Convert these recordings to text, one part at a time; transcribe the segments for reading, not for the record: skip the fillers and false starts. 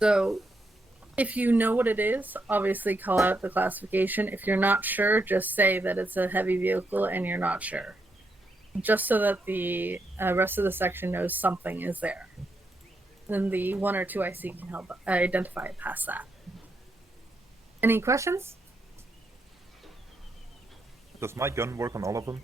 So, if you know what it is, obviously call out the classification. If you're not sure, just say that it's a heavy vehicle and you're not sure. Just so that the rest of the section knows something is there. Then the one or two IC can help identify it past that. Any questions? Does my gun work on all of them?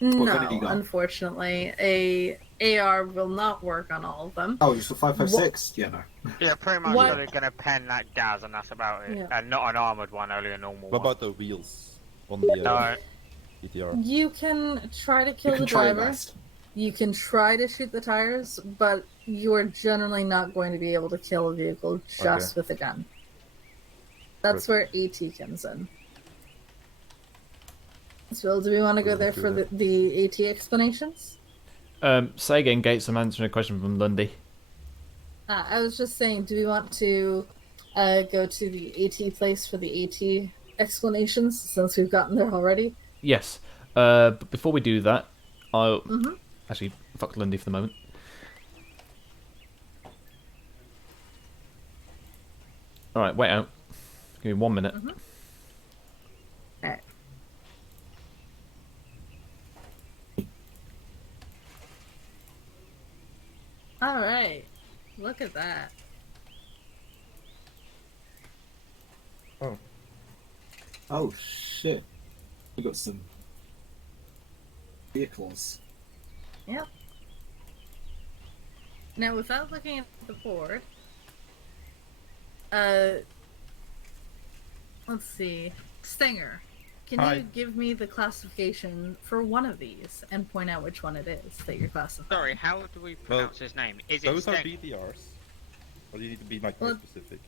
No, unfortunately. A AR will not work on all of them. Oh, it's a 5.56? Yeah, no. Yeah, pretty much they're going to pen that gas and that's about it. Yeah. And not an armoured one, only a normal one. What about the wheels on the ETR? You can try to kill the driver. You can try to shoot the tires, but you are generally not going to be able to kill a vehicle just with a gun. That's where AT comes in. So, do we want to go there for the AT explanations? Say again, Gates. I'm answering a question from Lundy. I was just saying, do we want to go to the AT place for the AT explanations, since we've gotten there already? Yes. But before we do that, I'll... Actually, fuck Lundy for the moment. Alright, wait out. Give me 1 minute. Alright. Alright. Look at that. Oh. Oh, shit. We got some vehicles. Yep. Now, without looking at the board, let's see. Stinger, can you give me the classification for one of these and point out which one it is that you're classifying? Sorry, how do we pronounce his name? Is it those are BTRs. Or do you need to be more specific?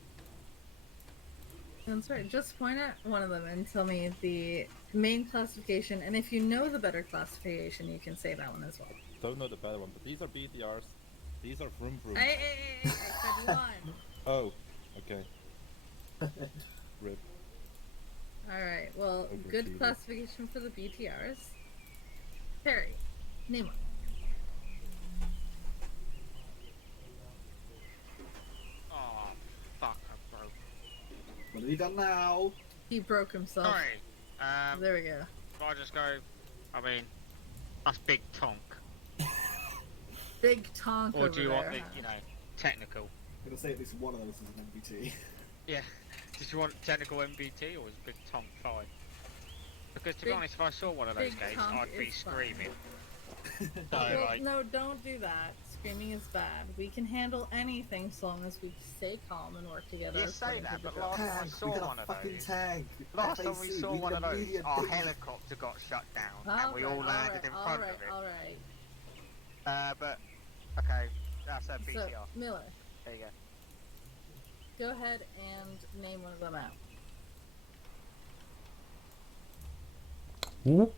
That's right. Just point at one of them and tell me the main classification, and if you know the better classification, you can say that one as well. Don't know the better one, but these are BTRs. These are vroom vroom. Hey, I said one. Oh, okay. Rip. Alright, well, good classification for the BTRs. Perry, name one. Oh, fuck, I broke. What have you done now? He broke himself. Sorry. There we go. I'll just go, I mean, that's Big Tonk. Big Tonk Or do you want the, technical? I'm gonna say at least one of those is an MBT. Yeah. Did you want technical MBT or was Big Tonk fine? Because to be honest, if I saw one of those games, I'd be screaming. No, don't do that. Screaming is bad. We can handle anything so long as we stay calm and work together. You say that, but last time we saw one of those, our helicopter got shut down and we all landed in front of it. Alright. But, okay, that's a BTR. So, Miller. There you go. Go ahead and name one of them out. Ooh.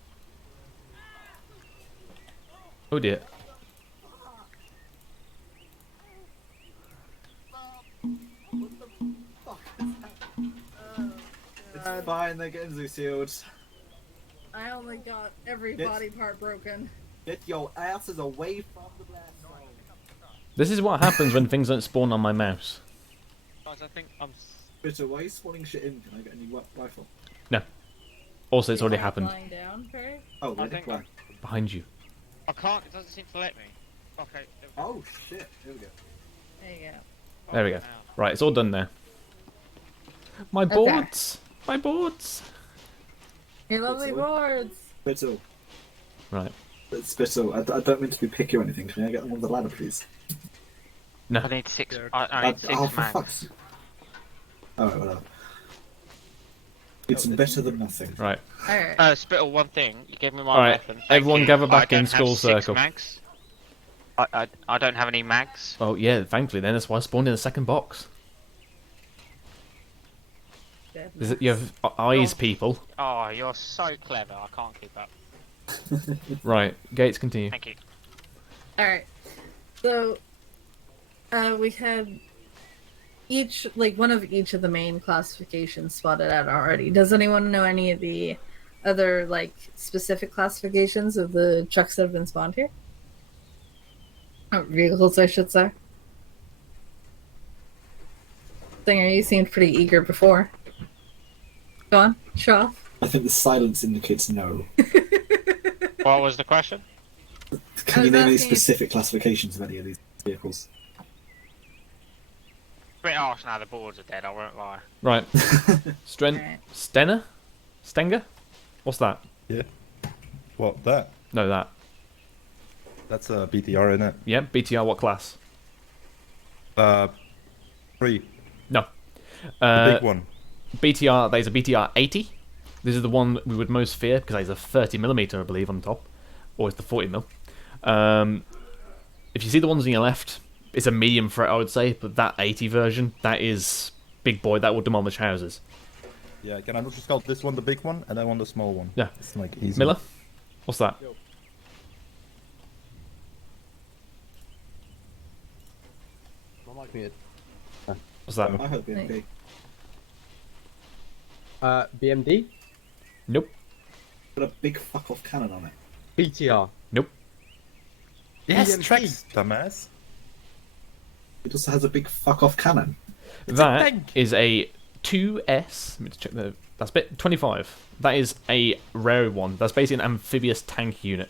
Oh dear. It's fine, they're getting zoo sealed. I only got every body part broken. Get your asses away from the blast zone. This is what happens when things don't spawn on my mouse. Guys, I think I'm... Bitter, why are you spawning shit in? Can I get a new rifle? No. Also, it's already happened. Lying down, Perry? Oh, really? Where? Behind you. I can't, it doesn't seem to let me. Okay. Oh shit, here we go. There you go. There we go. Right, it's all done now. My boards! My boards! Your lovely boards! Spittle. Right. Spittle, I don't mean to be picky or anything. Can I get them on the ladder, please? No. I need six, I need six mags. Alright, whatever. It's better than nothing. Right. Alright. Spittle, one thing. You gave me my weapon. Everyone gather back in school circle. Mags. I don't have any mags. Oh yeah, thankfully then. That's why I spawned in the second box. Is it, you have eyes, people. Oh, you're so clever. I can't keep up. Right, Gates, continue. Thank you. Alright. So, we had each, one of each of the main classifications spotted out already. Does anyone know any of the other, specific classifications of the trucks that have been spawned here? Oh, vehicles, I should say. Singer, you seemed pretty eager before. Go on, show off. I think the silence indicates no. What was the question? Can I you was name any asking specific classifications of any of these vehicles? A bit harsh now the boards are dead, I won't lie. Right. Alright. Stenner? Stenger? What's that? Yeah. What, that? No, that. That's a BTR, isn't it? Yeah, BTR, what class? 3. No. The big one. BTR, there's a BTR 80. This is the one we would most fear because there's a 30mm, I believe, on top. Or it's the 40mm. If you see the ones on your left, it's a medium threat, I would say, but that 80 version, that is big boy, that will demolish houses. Yeah, can I just call this one the big one and that one the small one? Yeah. It's like easy. Miller? What's that? What's that? I hope BMP. BMD? Nope. Got a big fuck off cannon on it. BTR. Nope. Yes, BMP. tracks, dumbass. It also has a big fuck off cannon. That is a 2S. Let me just check the. That's bit 25. That is a rare one. That's basically an amphibious tank unit.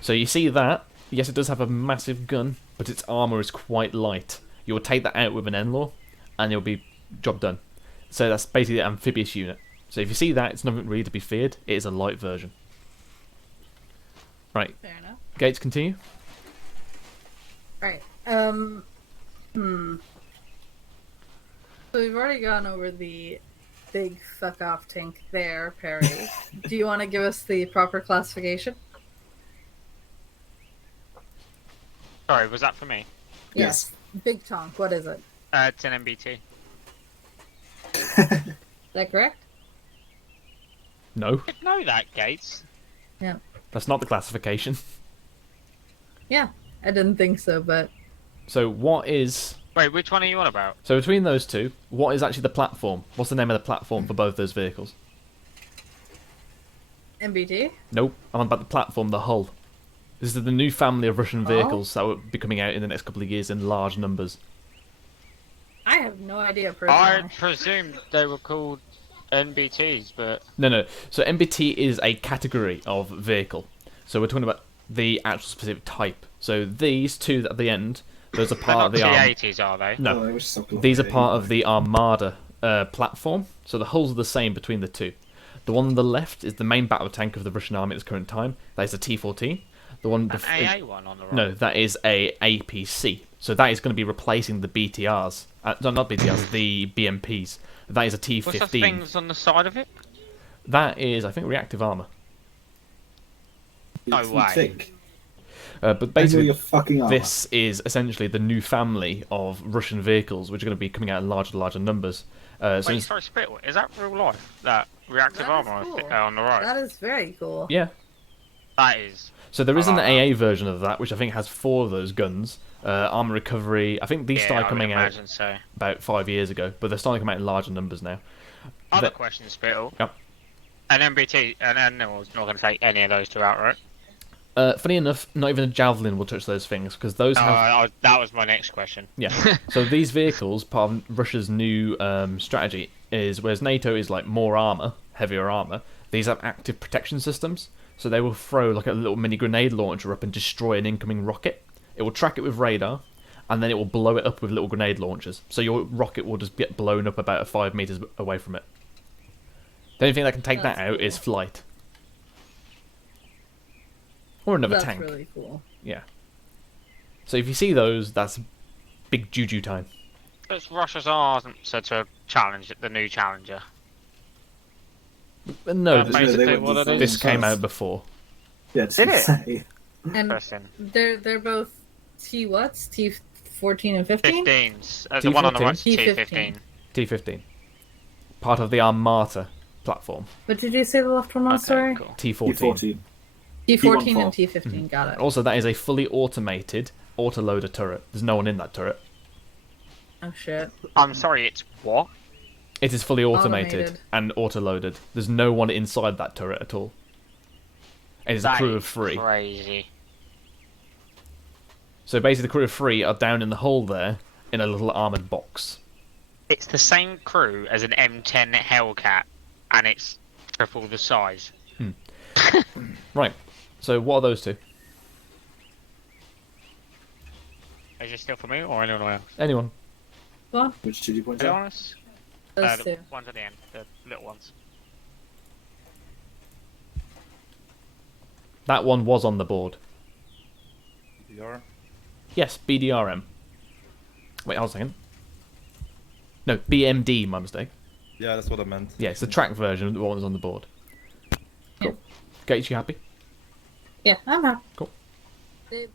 So you see that? Yes, it does have a massive gun, but its armor is quite light. You'll take that out with an N-Law, and you'll be job done. So that's basically an amphibious unit. So if you see that, it's nothing really to be feared. It is a light version. Right. Fair enough. Gates, continue. Right. So we've already gone over the big fuck off tank there, Perry. Do you want to give us the proper classification? Sorry, was that for me? Yes. Big tonk. What is it? It's an MBT. Is that correct? No, You didn't know that, Gates. Yeah. that's not the classification. Yeah. I didn't think so, but So what is... Wait, which one are you on about? So between those two, what is actually the platform? What's the name of the platform for both those vehicles? MBT? Nope, I'm on about the platform, the hull. This is the new family of Russian vehicles that will be coming out in the next couple of years in large numbers. I have no idea I personally. presumed they were called NBTs, but No. So MBT is a category of vehicle. So we're talking about the actual specific type. So these two at the end, those are they're part not of the T80s, are they? No, Oh, I wish so these are part of the Armada platform. So the hulls are the same between the two. The one on the left is the main battle tank of the Russian army at this current time. That is a T-14. The one An AA one on the right. No, that is a APC. So that is going to be replacing the BTRs. No, not BTRs, the BMPs. That is a T-15. What's the things on the side of it? That is, I think, reactive armor. No way. Think. But Basically, basically, your fucking armor. this is essentially the new family of Russian vehicles, which are going to be coming out in larger and larger numbers. So Wait, it's- sorry, Spit, is that real life? That reactive That is armor cool. on the right? That is very cool. yeah. That is. So there is an Ah. AA version of that, which I think has 4 of those guns. Armor recovery. I think these Yeah, started I would coming out imagine so. about 5 years ago, but they're starting to come out in larger numbers now. Other But- question, Spittle. Yep. An MBT, and no, I was not going to take any of those two outright. Funny enough, not even a javelin will touch those things because those have. That was my next question. Yeah. So these vehicles, part of Russia's new strategy, is whereas NATO is like more armor, heavier armor. These have active protection systems, so they will throw like a little mini grenade launcher up and destroy an incoming rocket. It will track it with radar, and then it will blow it up with little grenade launchers. So your rocket will just get blown up about 5 meters away from it. The only thing that can take that That's out cool. is flight. Or another That's tank. really cool. Yeah. So if you see those, that's big juju time. It's Russia's answer to challenge the new challenger. But no, That's they basically went what it the is. this came first. out before. Yeah, it's Did it? insane. And Interesting. they're both T what's? T14 and 15? 15s. The one on the right's T15. T15. T15. Part of the Armata platform. What did you say the left one was? Sorry? Cool. T14. T14. T14 and T14. T15. Got it. Also, that is a fully automated autoloader turret. There's no one in that turret. Oh shit. I'm sorry, it's what? It is fully automated, Automated. and autoloaded. There's no one inside that turret at all. It is a That crew is of 3. Crazy. So basically, the crew of 3 are down in the hull there in a little armoured box. It's the same crew as an M10 Hellcat, and it's triple the size. Right. So what are those two? Is it still for me or anyone else? Anyone? Well, Which two do you point To be out? honest, those the two. ones at the end, the little ones. That one was on the board. BDR. Yes, BDRM. Wait, hold a second. No, BMD, my mistake. Yeah, that's what I meant. Yeah, it's the track version of the one that's on the board. Cool. Gates, you happy? Yeah, I'm happy. Cool. They-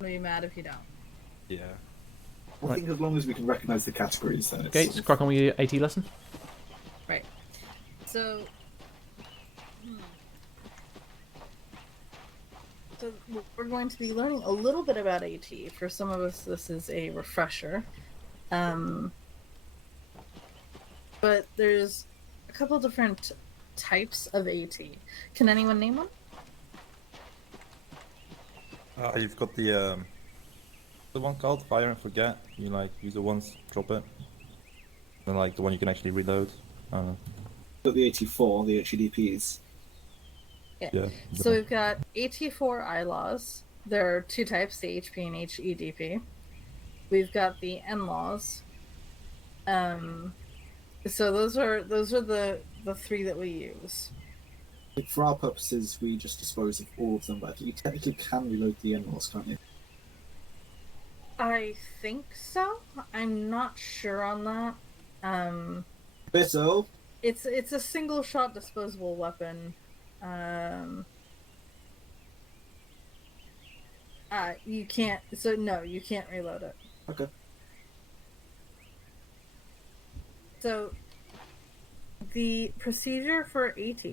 I'll be mad if you don't. Yeah. I think as long as we can recognise the categories, then it's... Gates, crack on with your AT lesson. Right. So. So we're going to be learning a little bit about AT. For some of us, this is a refresher. But there's a couple different types of AT. Can anyone name one? You've got the one called Fire and Forget. You like use it once, drop it. And like the one you can actually reload. I don't know. Got the 84, the HEDPs. Yeah. So we've got AT4 ILAWs. There are two types, the HP and HEDP. We've got the NLAWs. So those are the three that we use. For our purposes, we just dispose of all of them, but you technically can reload the NLAWs, can't you? I think so. I'm not sure on that. Bizzle! It's a single shot disposable weapon. You can't. So no, you can't reload it. Okay. So the procedure for AT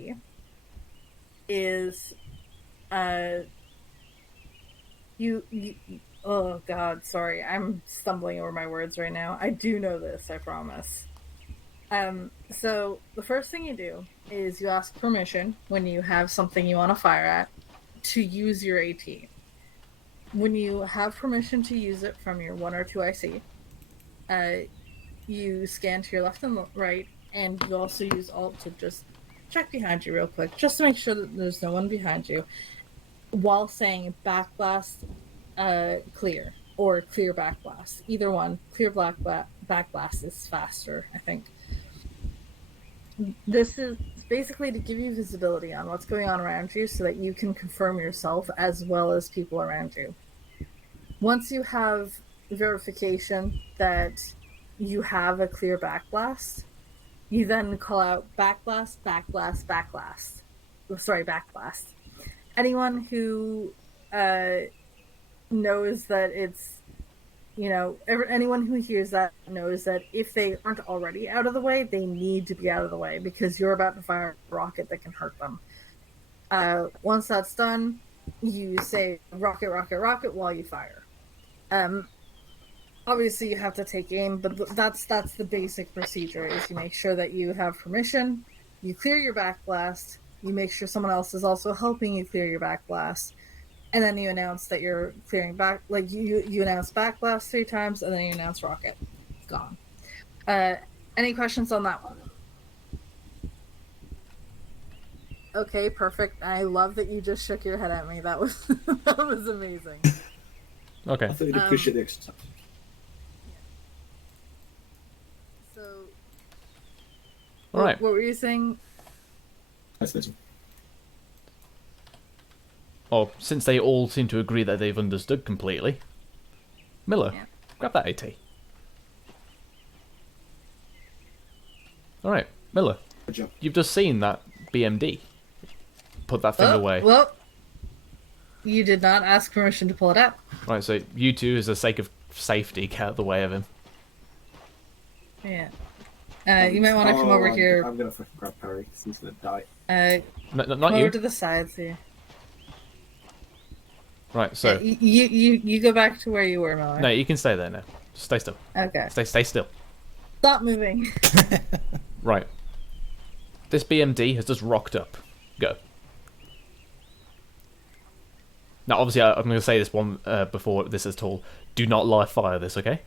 is, you oh god, sorry, I'm stumbling over my words right now. I do know this, I promise. So the first thing you do is you ask permission when you have something you want to fire at to use your AT. When you have permission to use it from your 1 or 2 IC, you scan to your left and right, and you also use Alt to just check behind you real quick, just to make sure that there's no one behind you, while saying backblast clear, or clear backblast. Either one. Clear backblast is faster, I think. This is basically to give you visibility on what's going on around you so that you can confirm yourself as well as people around you. Once you have verification that you have a clear backblast, you then call out backblast, backblast, backblast. Sorry, backblast. Anyone who knows that it's, anyone who hears that knows that if they aren't already out of the way, they need to be out of the way because you're about to fire a rocket that can hurt them. Once that's done, you say rocket, rocket, rocket while you fire. Obviously you have to take aim, but that's the basic procedure. Is you make sure that you have permission, you clear your backblast, you make sure someone else is also helping you clear your backblast, and then you announce that you're clearing back. Like you announce backblast 3 times, and then you announce rocket. Gone. Any questions on that one? Okay, perfect. I love that you just shook your head at me. That was that was amazing. Okay. I thought you'd appreciate the extra time. So, All right. What were you saying? Nice vision. Well, since they all seem to agree that they've understood completely, Miller, Yeah. grab that AT. All right, Miller, Good job. you've just seen that BMD. Put that thing away. Well, you did not ask permission to pull it out. Right, so you two, as a sake of safety, get out of the way of him. Yeah. You might want to come over here. I'm gonna fucking grab Perry because he's gonna die. Not Come you. over to the sides here. Right, so You go back to where you were, Miller. no, you can stay there now. Stay still. Okay. Stay still. Stop moving. Right. This BMD has just rocked up. Go. Now, obviously, I'm going to say this one before this is tall. Do not live fire this, okay?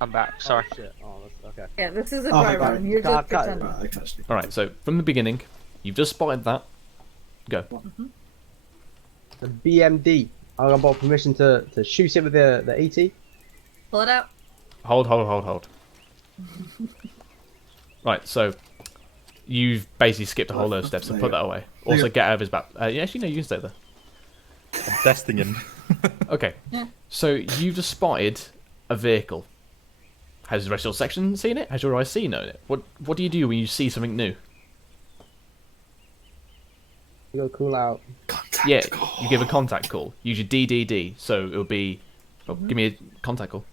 I'm back. Sorry. Oh, shit. Oh, that's, okay. Yeah, this is a Oh, dry right. run. You're Cut, just cut. pretending. Right, I catch you. Alright, so from the beginning, you've just spotted that. Go. The BMD. I got permission to shoot it with the ET. Pull it out. Hold. Right, so you've basically skipped a whole load of steps, so put that away. Also, get out of his back. Yeah, actually, no, you can stay there. I'm testing him. Okay, Yeah. so you've just spotted a vehicle. Has the rest of your section seen it? Has your IC known it? What do you do when you see something new? You go cool out. Yeah, you give a contact call. Use your DDD, so it'll be... Oh, give me a contact call.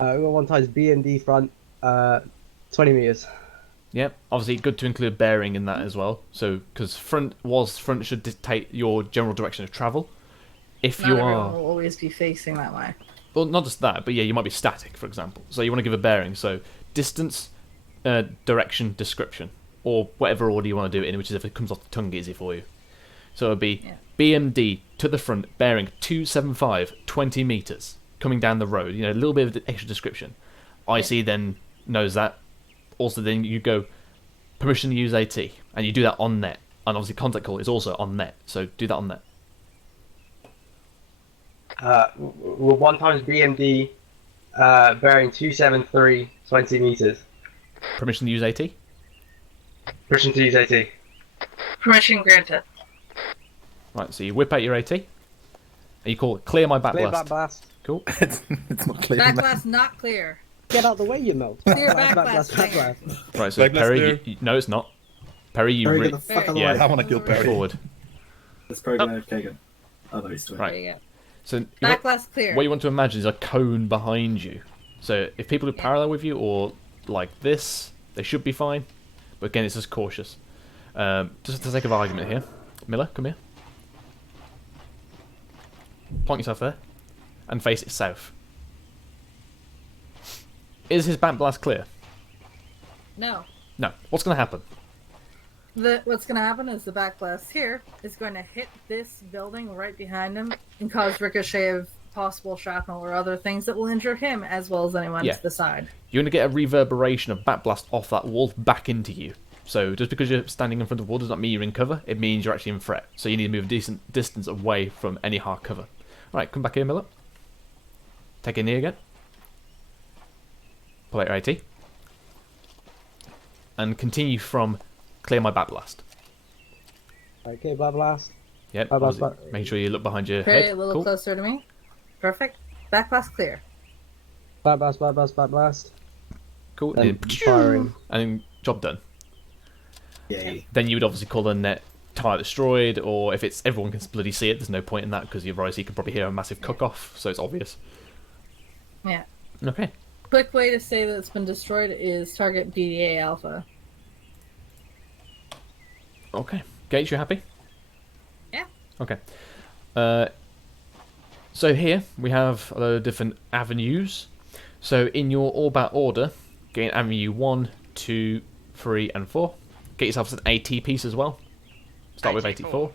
We got one times BMD front, 20 meters. Yep, obviously good to include bearing in that as well. So, because front should dictate your general direction of travel. If Not you everyone are... will always be facing that way. Well, not just that, but yeah, you might be static, for example. So you want to give a bearing. So distance, direction, description, or whatever order you want to do it in, which is if it comes off the tongue easy for you. So it'll be BMD to the front, bearing 275, 20 meters, coming down the road. You know, a little bit of extra description. IC then knows that. Also, then you go permission to use AT, and you do that on net. And obviously, contact call is also on net, so do that on net. One times BMD, bearing 273, 20 meters. Permission to use AT. Permission to use AT. Permission granted. Right, so you whip out your AT, and you call it clear my back Clear blast. back blast. Cool. It's not clear. Backlash not clear. Get out the way, you melt. Clear Back backblast. blast. Right, so Back blast Perry, clear. no, it's not. Perry, you Perry, get the fuck out of the yeah. way. I want to kill Perry. forward. Let's Perry going to Kagan. Oh no, he's doing Right. There you go. So Backlash clear. what you want to imagine is a cone behind you. So if people are parallel with you or like this, they should be fine. But again, it's just cautious. Just for the sake of argument here, Miller, come here. Point yourself there, and face it south. Is his back blast clear? No. No. What's going to happen? What's going to happen is the backblast here is going to hit this building right behind him and cause ricochet of possible shrapnel or other things that will injure him as well as anyone Yeah. to the side. You're going to get a reverberation of backblast off that wall back into you. So just because you're standing in front of the wall does not mean you're in cover. It means you're actually in threat. So you need to move a decent distance away from any hard cover. Alright, come back here, Miller. Take a knee again. Pull out your AT. And continue from clear my backblast. Okay, back blast. Yep, Backblast, obviously, make sure you look behind your Very head. a little Cool. closer to me. Perfect. Backblast clear. Back blast, back blast, back blast. Cool. Then And firing. then job done. Yay. Then you would obviously call the net tire destroyed, or if it's everyone can bloody see it, there's no point in that because you've already you can probably hear a massive cook off, so it's obvious. Yeah. Okay. Quick way to say that it's been destroyed is target BDA Alpha. Okay. Gates, you happy? Yeah. Okay. So here we have a load of different avenues. So in your all-bat order, gain avenue 1, 2, 3, and 4. Get yourself an AT piece as well. Start with 84.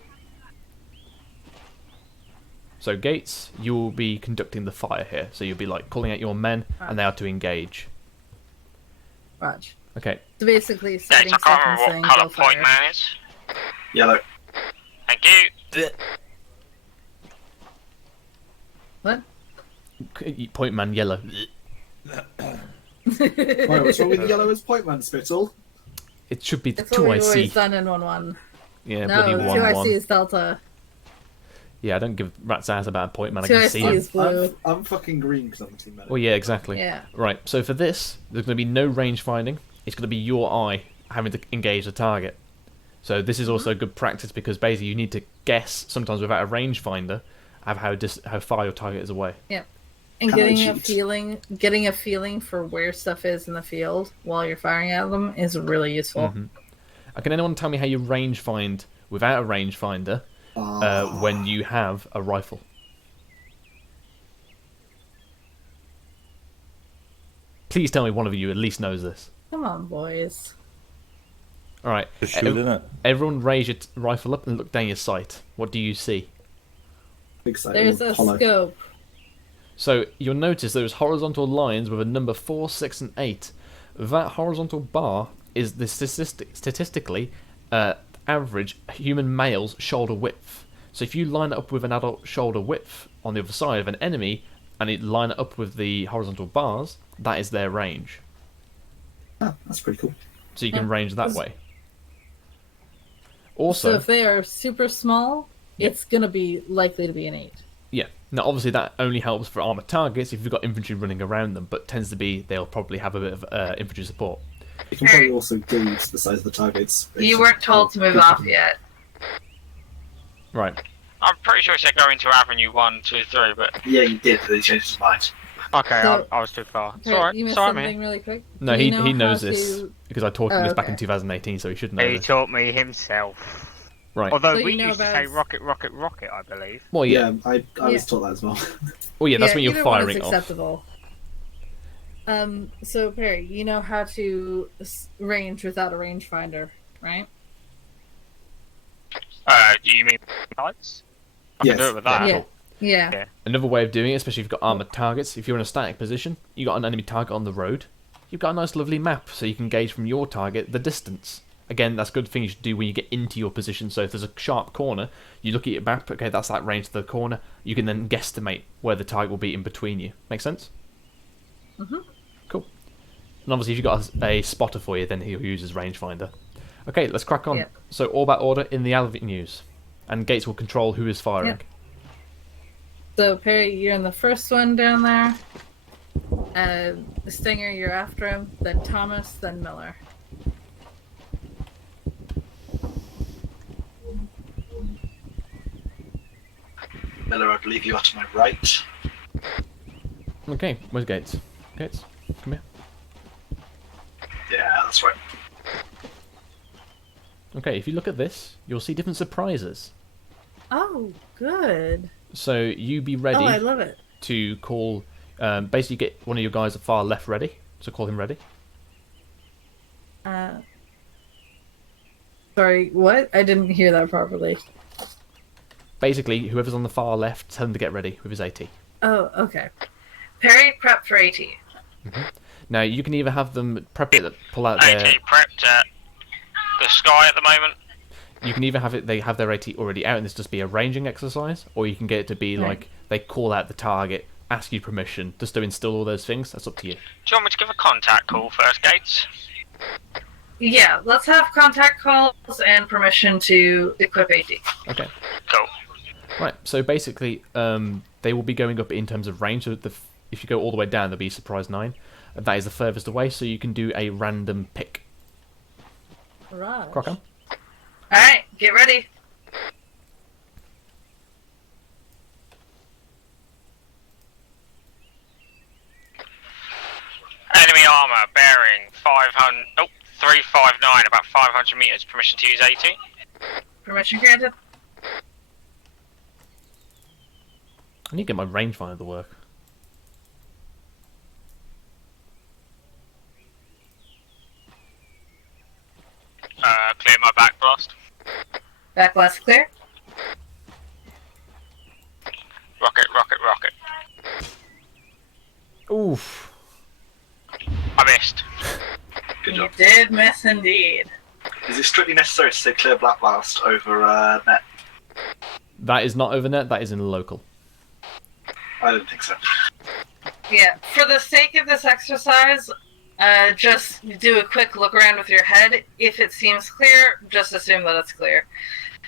So Gates, you will be conducting the fire here. So you'll be like calling out your men, and they are to engage. Raj. Okay. So basically, Gates, setting I stuff can't and remember saying what colour go point fire. man is. Yellow. Thank you. What? Point man yellow. Right, what's wrong with yellow as point man, Spittle? It should be the That's what we've 2IC. always done in 1-1. Yeah, No, bloody the 1-1. 2IC is Delta. Yeah, I don't give rat's ass about point man. I can see 2IC him. is blue. I'm fucking green because I'm a team medic. Well, yeah, exactly. Yeah. Right, so for this, there's going to be no range finding. It's going to be your eye having to engage the target. So this is also good practice because basically you need to guess, sometimes without a rangefinder, of how far your target is away. Yeah. And Can I getting a feeling for where stuff is in the field while you're firing at them is really useful. Can anyone tell me how you range find without a rangefinder when you have a rifle? Please tell me one of you at least knows this. Come on, boys. All right. Just shoot, innit? Everyone raise your rifle up and look down your sight. What do you see? Big sight, There's a hollow. scope. So you'll notice there's horizontal lines with a number 4, 6, and 8. That horizontal bar is the statistically average human male's shoulder width. So if you line it up with an adult shoulder width on the other side of an enemy, and you line it up with the horizontal bars, that is their range. Ah, that's pretty cool. So you can range that way. So Also, if they are super small, it's gonna be likely to be an 8. yeah. Now, obviously, that only helps for armored targets if you've got infantry running around them, but tends to be they'll probably have a bit of infantry support. You can probably also gauge the size of the targets. You weren't told to move off yet. Right. I'm pretty sure he said go into Avenue 1, 2, 3, but... Yeah, you did, but he changed his mind. Okay, So- I was too far. It's Okay, alright, you it's missed alright, something man. really quick. No, Do you he know knows how this to- because I taught him this back in okay. 2018, so he should know He this. taught me himself. Right. Although So you we know used to about- say rocket, rocket, rocket, I believe. Well, yeah. I was Yeah. taught that as well. Well, yeah. That's when you're either one is firing off. acceptable. So Perry, you know how to range without a rangefinder, right? Do you mean lights? I Yes. can do it with that. Yeah. Yeah. Yeah. Another way of doing it, especially if you've got armored targets, if you're in a static position, you got an enemy target on the road, you've got a nice, lovely map, so you can gauge from your target the distance. Again, that's a good thing you should do when you get into your position. So if there's a sharp corner, you look at your map. Okay, that's that range to the corner. You can then guesstimate where the target will be in between you. Make sense? Mhm. Cool. And obviously, if you've got a spotter for you, then he'll use his rangefinder. Okay, let's crack on. Yep. So all about order in the avenues, and Gates will control who is firing. Yep. So Perry, you're in the first one down there. Stinger, you're after him. Then Thomas, then Miller. Miller, I believe you are to my right. Okay, where's Gates? Gates, come here. Yeah, that's right. Okay, if you look at this, you'll see different surprises. Oh, good. So you be ready Oh, I love it. to call. Basically, get one of your guys at far left ready. So call him ready. Sorry, what? I didn't hear that properly. Basically, whoever's on the far left, tell him to get ready with his AT. Oh, okay. Perry, prep for AT. Now you can either have them prep it, pull out AT their. prepped at the sky at the moment. You can either have it they have their AT already out and this just be a ranging exercise, or you can get it to be Right. like they call out the target, ask you permission, just to instill all those things. That's up to you. Do you want me to give a contact call first, Gates? Yeah, let's have contact calls and permission to equip AT. Okay. Cool. Right. So basically, they will be going up in terms of range. So if you go all the way down, there'll be surprise 9. That is the furthest away, so you can do a random pick. Right. Crack on. Alright, get ready. Enemy armor bearing 359, about 500 meters. Permission to use AT? Permission granted. I need to get my rangefinder to work. Clear my back blast. Back blast clear. Rocket, rocket, rocket. Oof. I missed. Good You job. did miss indeed. Is it strictly necessary to say clear black blast over net? That is not over net. That is in local. I don't think so. Yeah, for the sake of this exercise, just do a quick look around with your head. If it seems clear, just assume that it's clear.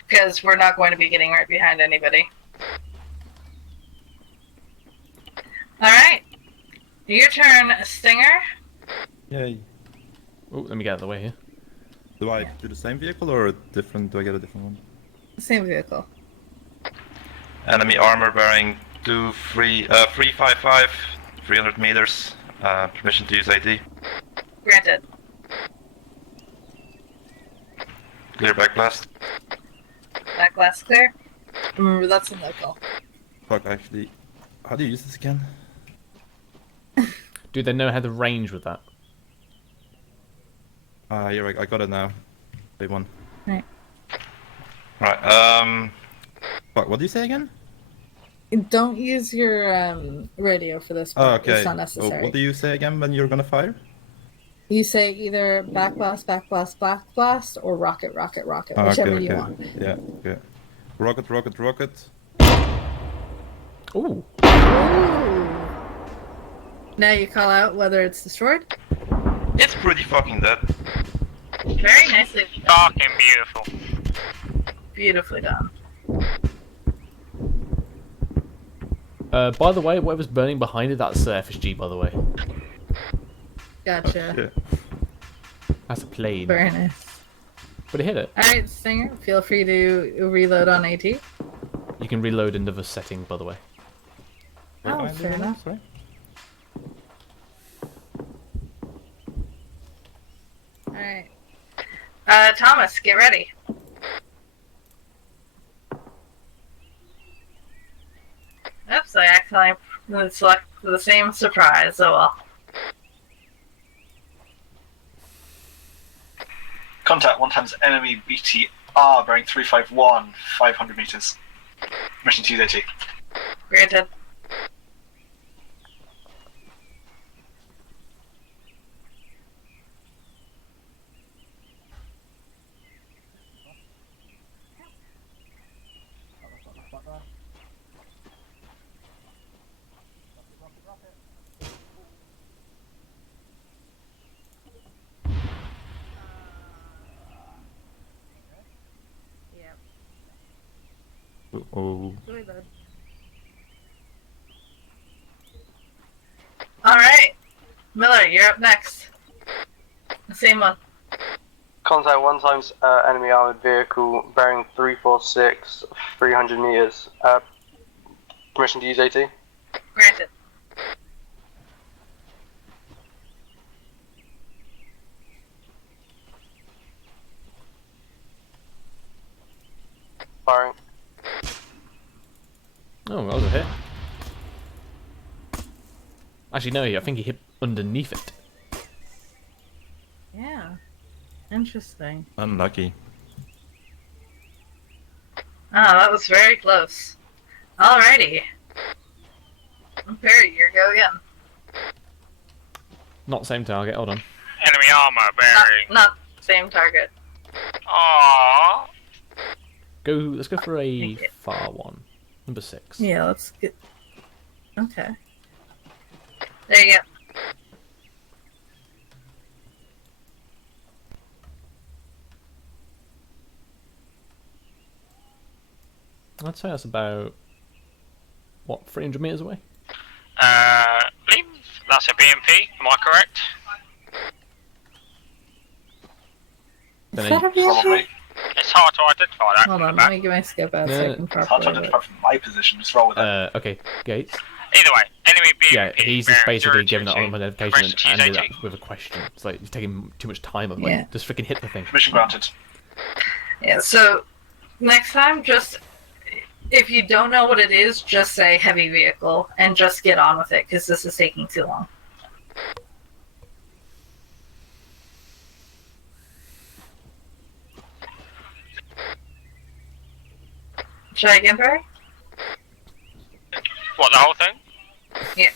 Because we're not going to be getting right behind anybody. Alright. Your turn, Stinger. Yay. Oh, let me get out of the way here. Do I do the same vehicle or different? Do I get a different one? Same vehicle. Enemy armor bearing 355, 300 meters. Permission to use AD. Granted. Clear back blast. Back blast clear. Remember, that's a local. Fuck, actually. How do you use this again? Do they know how to range with that? Yeah, right, I got it now. Big one. Right. Right. Fuck, what do you say again? Don't use your radio for this Oh, part. okay. It's not Oh, necessary. what do you say again when you're gonna fire? You say either backblast, backblast, backblast, or rocket, rocket, rocket, Oh, whichever okay, you okay. want. Yeah, okay. Rocket, rocket, rocket. Ooh. Ooh. Now you call out whether it's destroyed. It's pretty fucking dead. Very nicely. Fucking beautiful. Beautifully done. By the way, whatever's burning behind it, that's FSG, by the way. Gotcha. Shit. That's a plane. Very nice. But it hit it. Alright, Stinger, feel free to reload on AT. You can reload into the setting, by the way. Oh, What fair enough. Sorry? Alright. Thomas, get ready. Oops, I accidentally selected the same surprise. Oh well. Contact 1 times enemy BTR bearing 351, 500 meters. Mission to UAT. Granted. Yep. Oh. Alright. Miller, you're up next. Same one. Contact 1 times enemy armored vehicle bearing 346, 300 meters. Permission to use AT? Granted. Firing. Oh, that was a hit. Actually, no, I think he hit underneath it. Yeah. Interesting. Unlucky. Ah, that was very close. Alrighty. Perry, your go again. Not same target, hold on. Enemy armor bearing. Not same target. Aww. Let's go for a Thank you. far one. Number 6. Yeah, let's get. Okay. There you go. I'd say that's about, what, 300 meters away? Believe that's a BMP, am I correct? Is Then that a Probably. vehicle? It's hard to identify that. Hold from on, the let back. me get my skip out so I No, can It's hard to properly identify look. from my position, just roll with it. Okay, Gates. Either way, enemy BMP. Yeah, he's bearing just basically 022, giving it on identification permission to and use ended AT. up with a question. It's like, he's taking too much time. I'm like, Yeah. just freaking hit the thing. Mission granted. Yeah, so next time, just if you don't know what it is, just say heavy vehicle and just get on with it because this is taking too long. Try again, Barry? What, the whole thing? Yeah.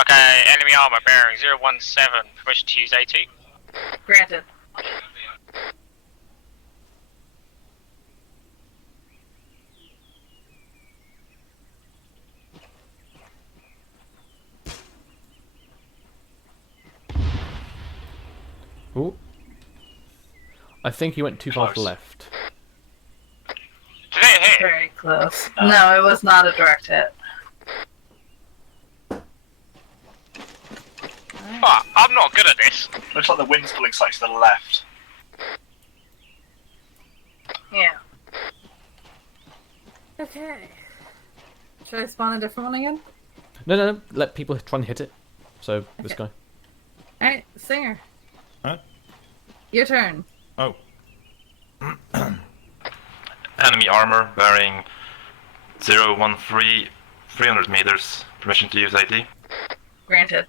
Okay, enemy armor bearing 017, permission to use AT. Granted. Ooh. I think he went too far to the Close. left. Did it hit? Very close. No, it was not a direct hit. But I'm not good at this. Looks like the wind's pulling slightly to the left. Yeah. Okay. Should I spawn a different one again? No. Let people try and hit it. So, this Okay. guy. Alright, Singer. Huh? Your turn. Oh. Enemy armor bearing 013, 300 meters. Permission to use AT. Granted.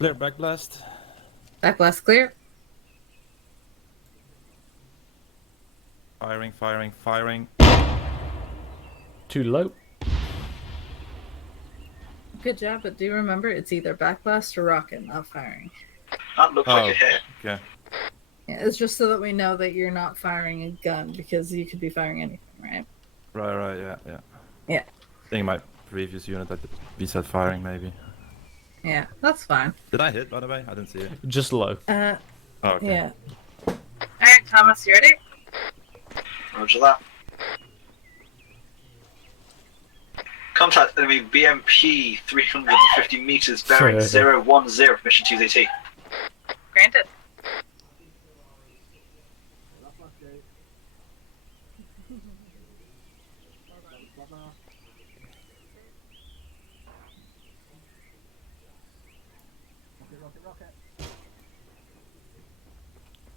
Clear backblast. Backblast clear. Firing, firing, firing. Too low. Good job, but do remember it's either backblast or rocket, not firing. That looked like a hit. Okay. Yeah, it's just so that we know that you're not firing a gun, because you could be firing anything, right? Right, yeah. Yeah. I think my previous unit that we said firing maybe. Yeah, that's fine. Did I hit, by the way? I didn't see it. Just low. Oh, okay. Yeah. Alright, Thomas, you ready? Roger that. Contact enemy BMP 350 meters bearing 010 permission to use AT. Granted.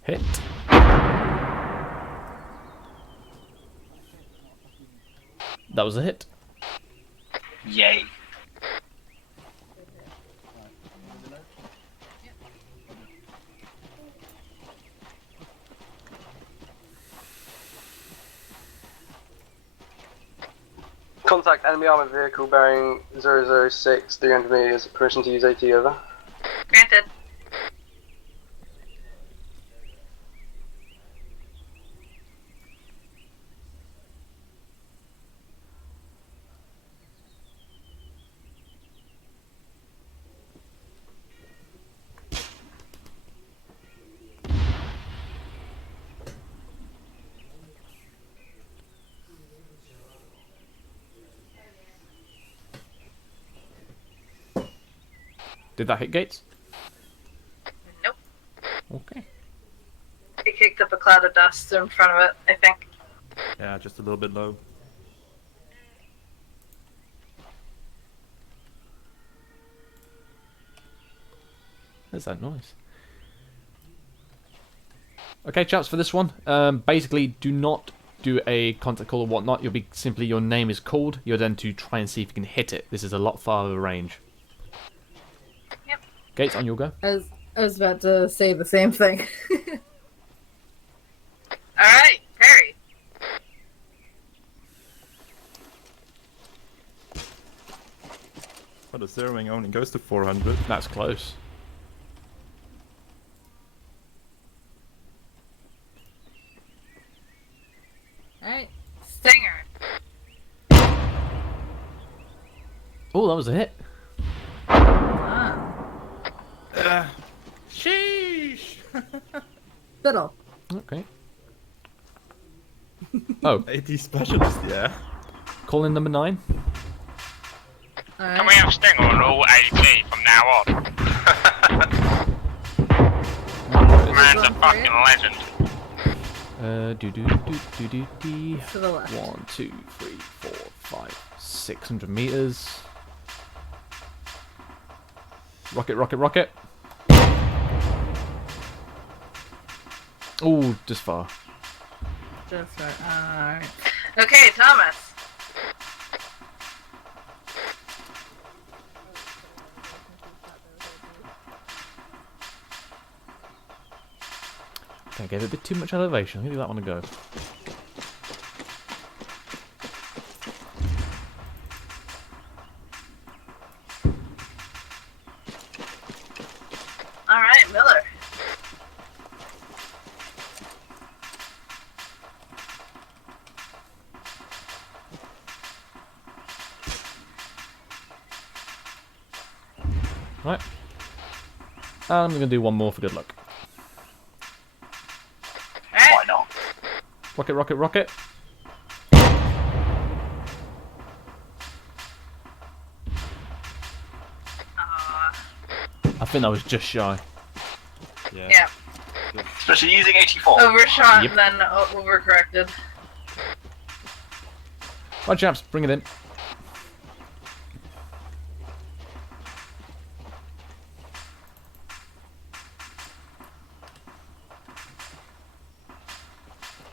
Hit. That was a hit. Yay. Contact enemy armored vehicle bearing 006, 300 meters. Permission to use AT, over. Granted. Did that hit Gates? Nope. Okay. It kicked up a cloud of dust in front of it, I think. Yeah, just a little bit low. There's that noise. Okay, chaps, for this one, basically do not do a contact call or whatnot. You'll be simply, your name is called. You're then to try and see if you can hit it. This is a lot farther range. Yep. Gates, on your go. I was about to say the same thing. Alright, Perry. But the zeroing only goes to 400. That's close. Alright, Stinger. Oh, that was a hit. Sheesh! Fiddle. Okay. Oh, AT specialist, yeah. call in number 9. Can we have Stinger on all AT from now on? Man's a fucking legend. To the left. 1, 2, 3, 4, 5, 600 meters. Rocket, rocket, rocket. Oh, just far. Just right. Alright. Okay, Thomas. Okay, I gave it a bit too much elevation. I'm gonna give that one a go. Alright, Miller. Right. I'm gonna do one more for good luck. Why not? Rocket, rocket, rocket. I think that was just shy. Yeah. Especially using 84. Overshot Yep. and then overcorrected. Right, chaps, bring it in.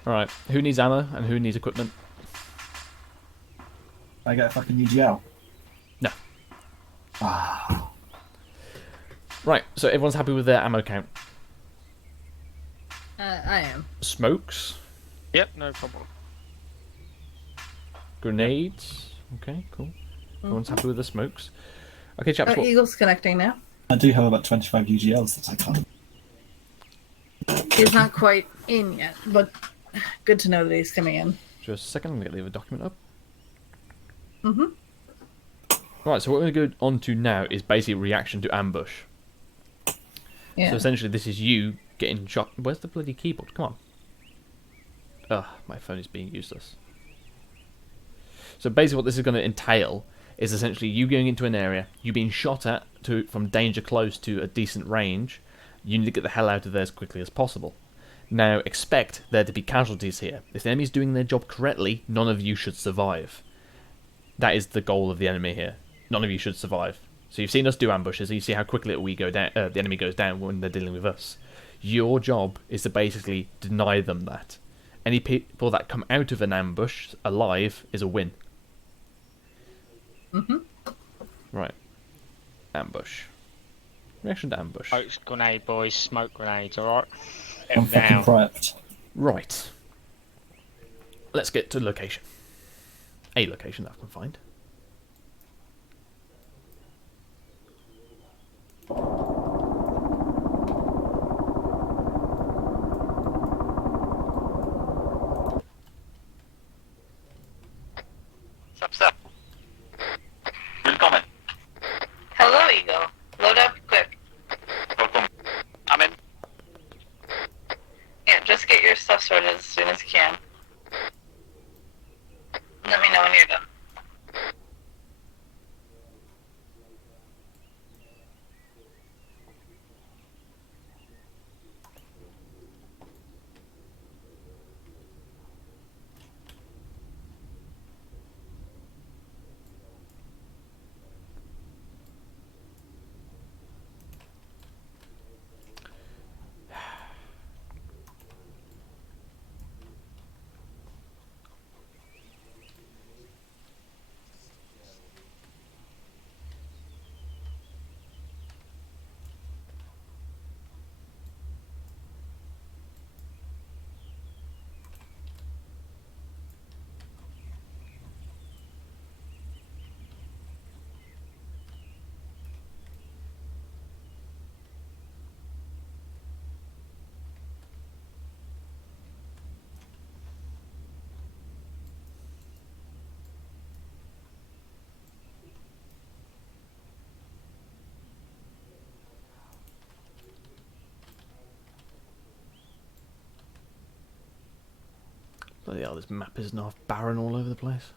Alright, who needs ammo and who needs equipment? I get a fucking UGL. No. Right, so everyone's happy with their ammo count. I am. Smokes. Yep, no problem. Grenades. Okay, cool. Everyone's happy with the smokes. Okay, chaps. Oh, Eagle's connecting now. I do have about 25 UGLs that I can't. He's not quite in yet, but good to know that he's coming in. Just a second, I'm going to get the other document up. Mm-hmm. Right, so what we're going to go on to now is basically reaction to ambush. Yeah. So essentially this is you getting shot. Where's the bloody keyboard? Come on. Ugh, my phone is being useless. So basically what this is going to entail is essentially you going into an area, you being shot at from danger close to a decent range. You need to get the hell out of there as quickly as possible. Now, expect there to be casualties here. If the enemy's doing their job correctly, none of you should survive. That is the goal of the enemy here. None of you should survive. So you've seen us do ambushes, and you see how quickly we go down. The enemy goes down when they're dealing with us. Your job is to basically deny them that. Any people that come out of an ambush alive is a win. Mm-hmm. Right. Ambush. Reaction to ambush. Smokes, grenade, boys. Smoke grenades, alright? I'm fucking prepped. Right. Let's get to location. A location that I can find. Stop. Willkommen. Hello, Eagle. Load up quick. Welcome. I'm in. Yeah, just get your stuff sorted as soon as you can. Let me know when you're done. Bloody hell, this map is half barren all over the place.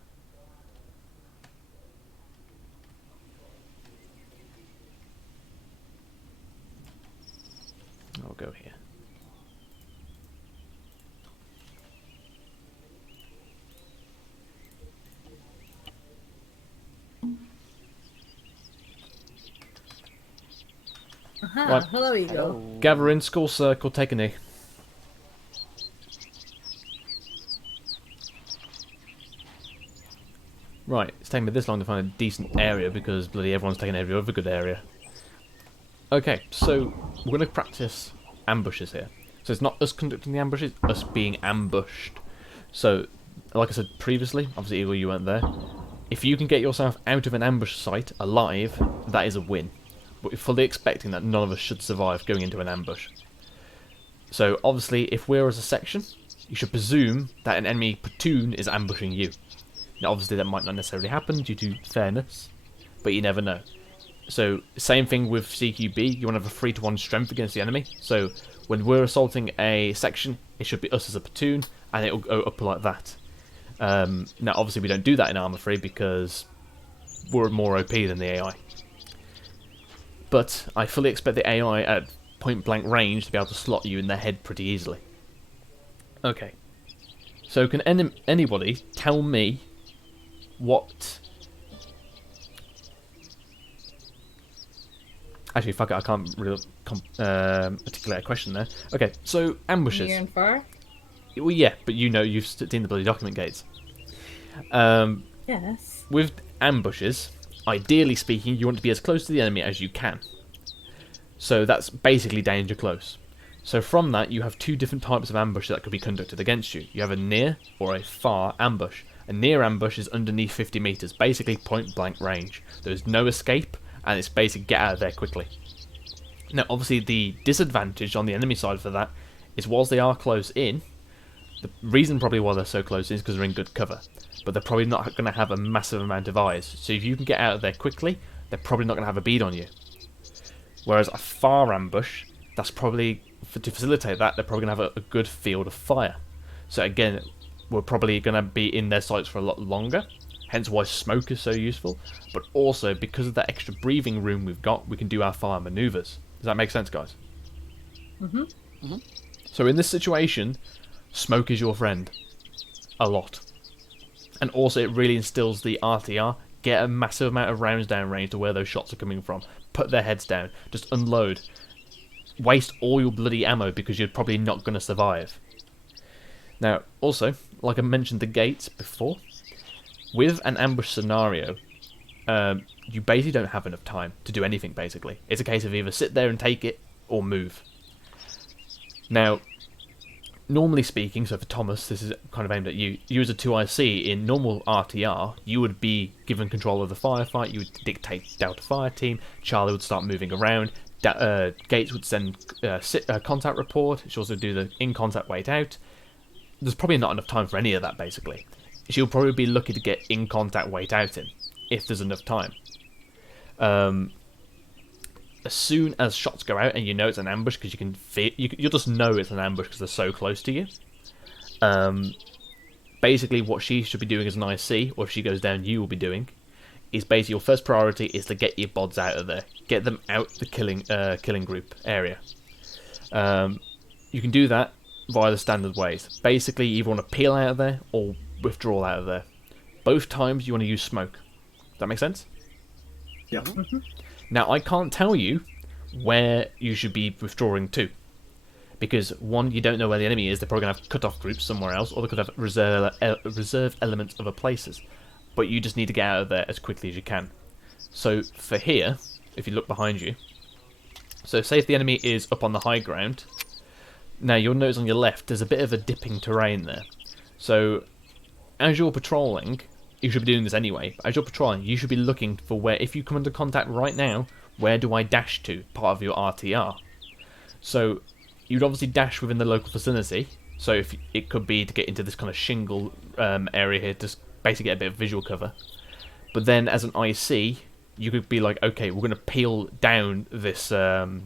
I'll go here. Right. Hello, Eagle. Gather in, skull circle, take a knee. Right, it's taken me this long to find a decent area because bloody everyone's taken every other good area. Okay, so we're going to practice ambushes here. So it's not us conducting the ambushes, us being ambushed. So, like I said previously, obviously Eagle, you weren't there. If you can get yourself out of an ambush site alive, that is a win. But we're fully expecting that none of us should survive going into an ambush. So obviously, if we're as a section, you should presume that an enemy platoon is ambushing you. Now obviously that might not necessarily happen due to fairness, but you never know. So same thing with CQB, you want to have a 3-to-1 strength against the enemy. So when we're assaulting a section, it should be us as a platoon, and it'll go up like that. Now obviously we don't do that in Arma 3 because we're more OP than the AI. But I fully expect the AI at point blank range to be able to slot you in their head pretty easily. Okay. So can anybody tell me what... Actually, fuck it, I can't really articulate a question there. Okay, so ambushes. Near and far? Well, yeah, but you know you've seen the bloody document gates. Yes. With ambushes, ideally speaking, you want to be as close to the enemy as you can. So that's basically danger close. So from that, you have two different types of ambush that could be conducted against you. You have a near or a far ambush. A near ambush is underneath 50 meters, basically point blank range. There's no escape, and it's basically get out of there quickly. Now, obviously, the disadvantage on the enemy side for that is whilst they are close in, the reason probably why they're so close is because they're in good cover. But they're probably not going to have a massive amount of eyes. So if you can get out of there quickly, they're probably not going to have a bead on you. Whereas a far ambush, that's probably, to facilitate that, they're probably going to have a good field of fire. So again, we're probably going to be in their sights for a lot longer. Hence why smoke is so useful. But also, because of that extra breathing room we've got, we can do our fire maneuvers. Does that make sense, guys? So in this situation, smoke is your friend. A lot. And also it really instills the RTR. Get a massive amount of rounds down range to where those shots are coming from. Put their heads down. Just unload. Waste all your bloody ammo because you're probably not going to survive. Now, also, like I mentioned the gates before, with an ambush scenario, you basically don't have enough time to do anything, basically. It's a case of either sit there and take it, or move. Now, normally speaking, so for Thomas, this is kind of aimed at you. You as a 2IC, in normal RTR, you would be given control of the firefight, you would dictate Delta Fire Team, Charlie would start moving around, Gates would send contact report, she'll also do the in-contact wait out. There's probably not enough time for any of that, basically. She'll probably be lucky to get in-contact wait out in, if there's enough time. As soon as shots go out and you know it's an ambush because you can feel, you'll just know it's an ambush because they're so close to you. Basically, what she should be doing as an IC, or if she goes down, you will be doing, is basically your first priority is to get your bods out of there, get them out the killing group area. You can do that via the standard ways. Basically, you either want to peel out of there or withdraw out of there. Both times you want to use smoke. Does that make sense? Yeah. Now, I can't tell you where you should be withdrawing to. Because, one, you don't know where the enemy is. They're probably going to have cut-off groups somewhere else. Or they could have reserved elements other places. But you just need to get out of there as quickly as you can. So, for here, if you look behind you. So, say if the enemy is up on the high ground. Now, you'll notice on your left, there's a bit of a dipping terrain there. So, as you're patrolling, you should be doing this anyway, but as you're patrolling, you should be looking for where, if you come into contact right now, where do I dash to? Part of your RTR. So, you'd obviously dash within the local vicinity, so if it could be to get into this kind of shingle area here, to basically get a bit of visual cover. But then, as an IC, you could be like, okay, we're going to peel down this, so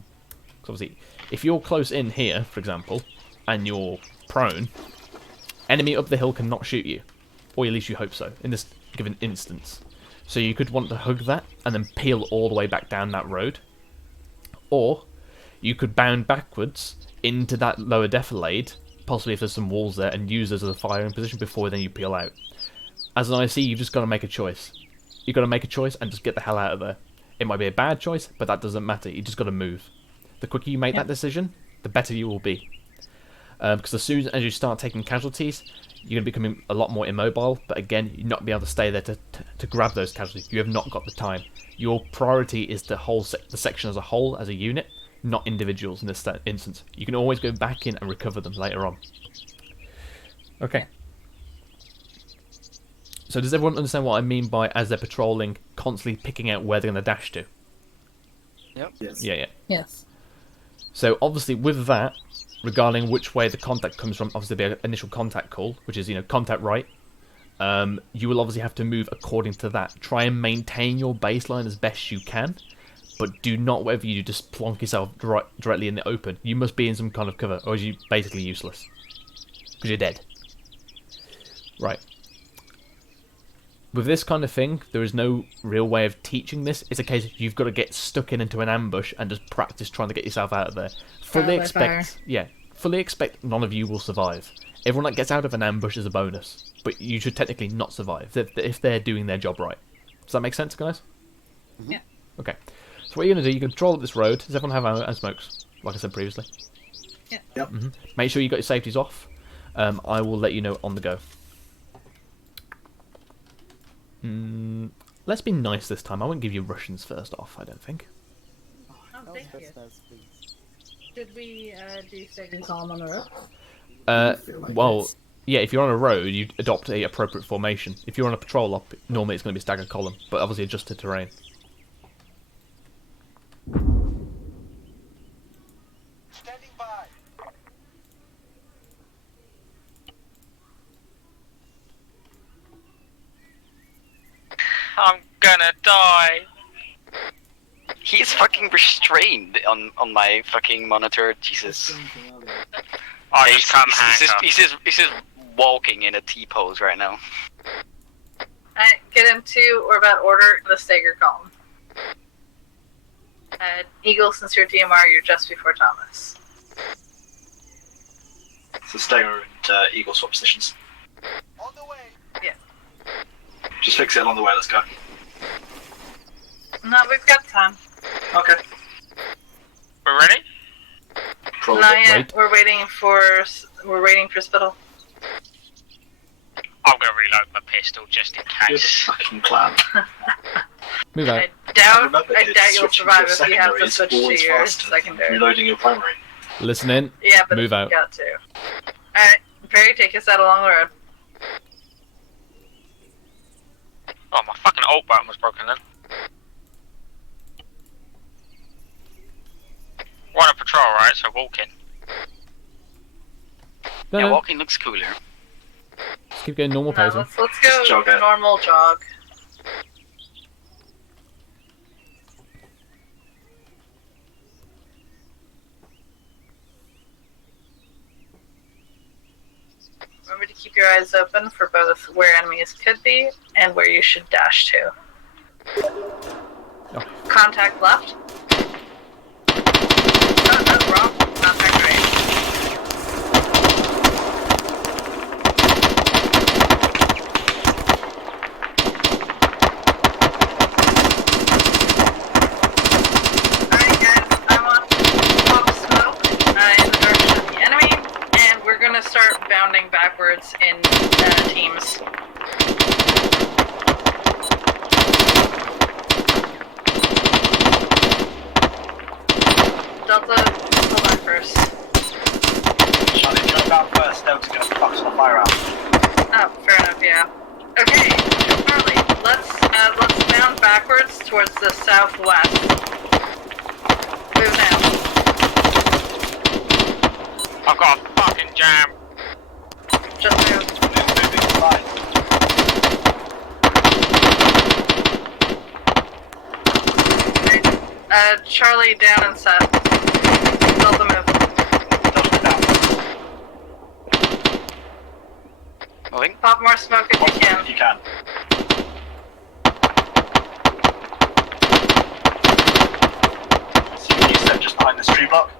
obviously, if you're close in here, for example, and you're prone, enemy up the hill cannot shoot you. Or at least you hope so, in this given instance. So you could want to hug that, and then peel all the way back down that road. Or, you could bound backwards into that lower defilade, possibly if there's some walls there, and use those as a firing position before then you peel out. As an IC, you've just got to make a choice. You've got to make a choice and just get the hell out of there. It might be a bad choice, but that doesn't matter. You just got to move. The quicker you make that decision, the better you will be. Because as soon as you start taking casualties, you're going to be becoming a lot more immobile, but again, you're not be able to stay there to grab those casualties. You have not got the time. Your priority is the whole the section as a whole, as a unit, not individuals in this instance. You can always go back in and recover them later on. Okay. So does everyone understand what I mean by, as they're patrolling, constantly picking out where they're going to dash to? Yep. Yes. Yeah. Yes. So obviously with that, regarding which way the contact comes from, obviously the initial contact call, which is, contact right. You will obviously have to move according to that. Try and maintain your baseline as best you can, but do not, whatever you do, just plonk yourself directly in the open. You must be in some kind of cover, or you're basically useless. Because you're dead. Right. With this kind of thing, there is no real way of teaching this. It's a case of you've got to get stuck into an ambush and just practice trying to get yourself out of there. Fully expect none of you will survive. Everyone that gets out of an ambush is a bonus, but you should technically not survive if they're doing their job right. Does that make sense, guys? Yeah. Okay. So what you're going to do, you control up this road. Does everyone have ammo and smokes, like I said previously? Yeah. Yep. Make sure you got your safeties off. I will let you know on the go. Let's be nice this time. I won't give you Russians first off, I don't think. Oh, thank you. Should we do second column on the road? Well, yeah, if you're on a road, you adopt a appropriate formation. If you're on a patrol op, normally it's going to be staggered column, but obviously adjust to terrain. Standing by. I'm gonna die. He's fucking restrained on my fucking monitor. Jesus. I just come handcuffed. He's just walking in a T-pose right now. Alright, get into Orbat order in the stagger column. Eagle, since you're DMR, you're just before Thomas. So Stagger and Eagle swap positions. On the way. Yeah. Just fix it along the way, let's go. No, we've got time. Okay. We're ready? Probably. Not yet. Wait. We're waiting for Spittle. I'm gonna reload my pistol just in Good case. fucking plan. Move out. I doubt Remember, you'll kids, switching survive to if you have secondary to is switch to always your faster than secondary. reloading your primary. Listen in. Yeah, but Move you out. got to. Alright, Perry, take us out along the road. Oh, my fucking alt button was broken then. We're on a patrol, right? So walk in. No, Yeah, no, walking looks cooler. just keep going normal No, pacing. let's go Just jog it. normal jog. Remember to keep your eyes open for both where enemies could be and where you should dash to. Oh. Contact left. Oh, no, wrong. Contact right. Alright guys, I want pop smoke in the direction of the enemy, and we're gonna start bounding backwards in teams. Delta, pull back first. Charlie, if you're down first, Delta's gonna fuck some fire out. Oh, fair enough, yeah. Okay, Charlie, let's bound backwards towards the southwest. Move now. I've got a fucking jam. Just move. Moving, fine. Charlie down and set. Delta move. Delta down. Moving. Pop more smoke if you can. If you can. So you step just behind this tree block.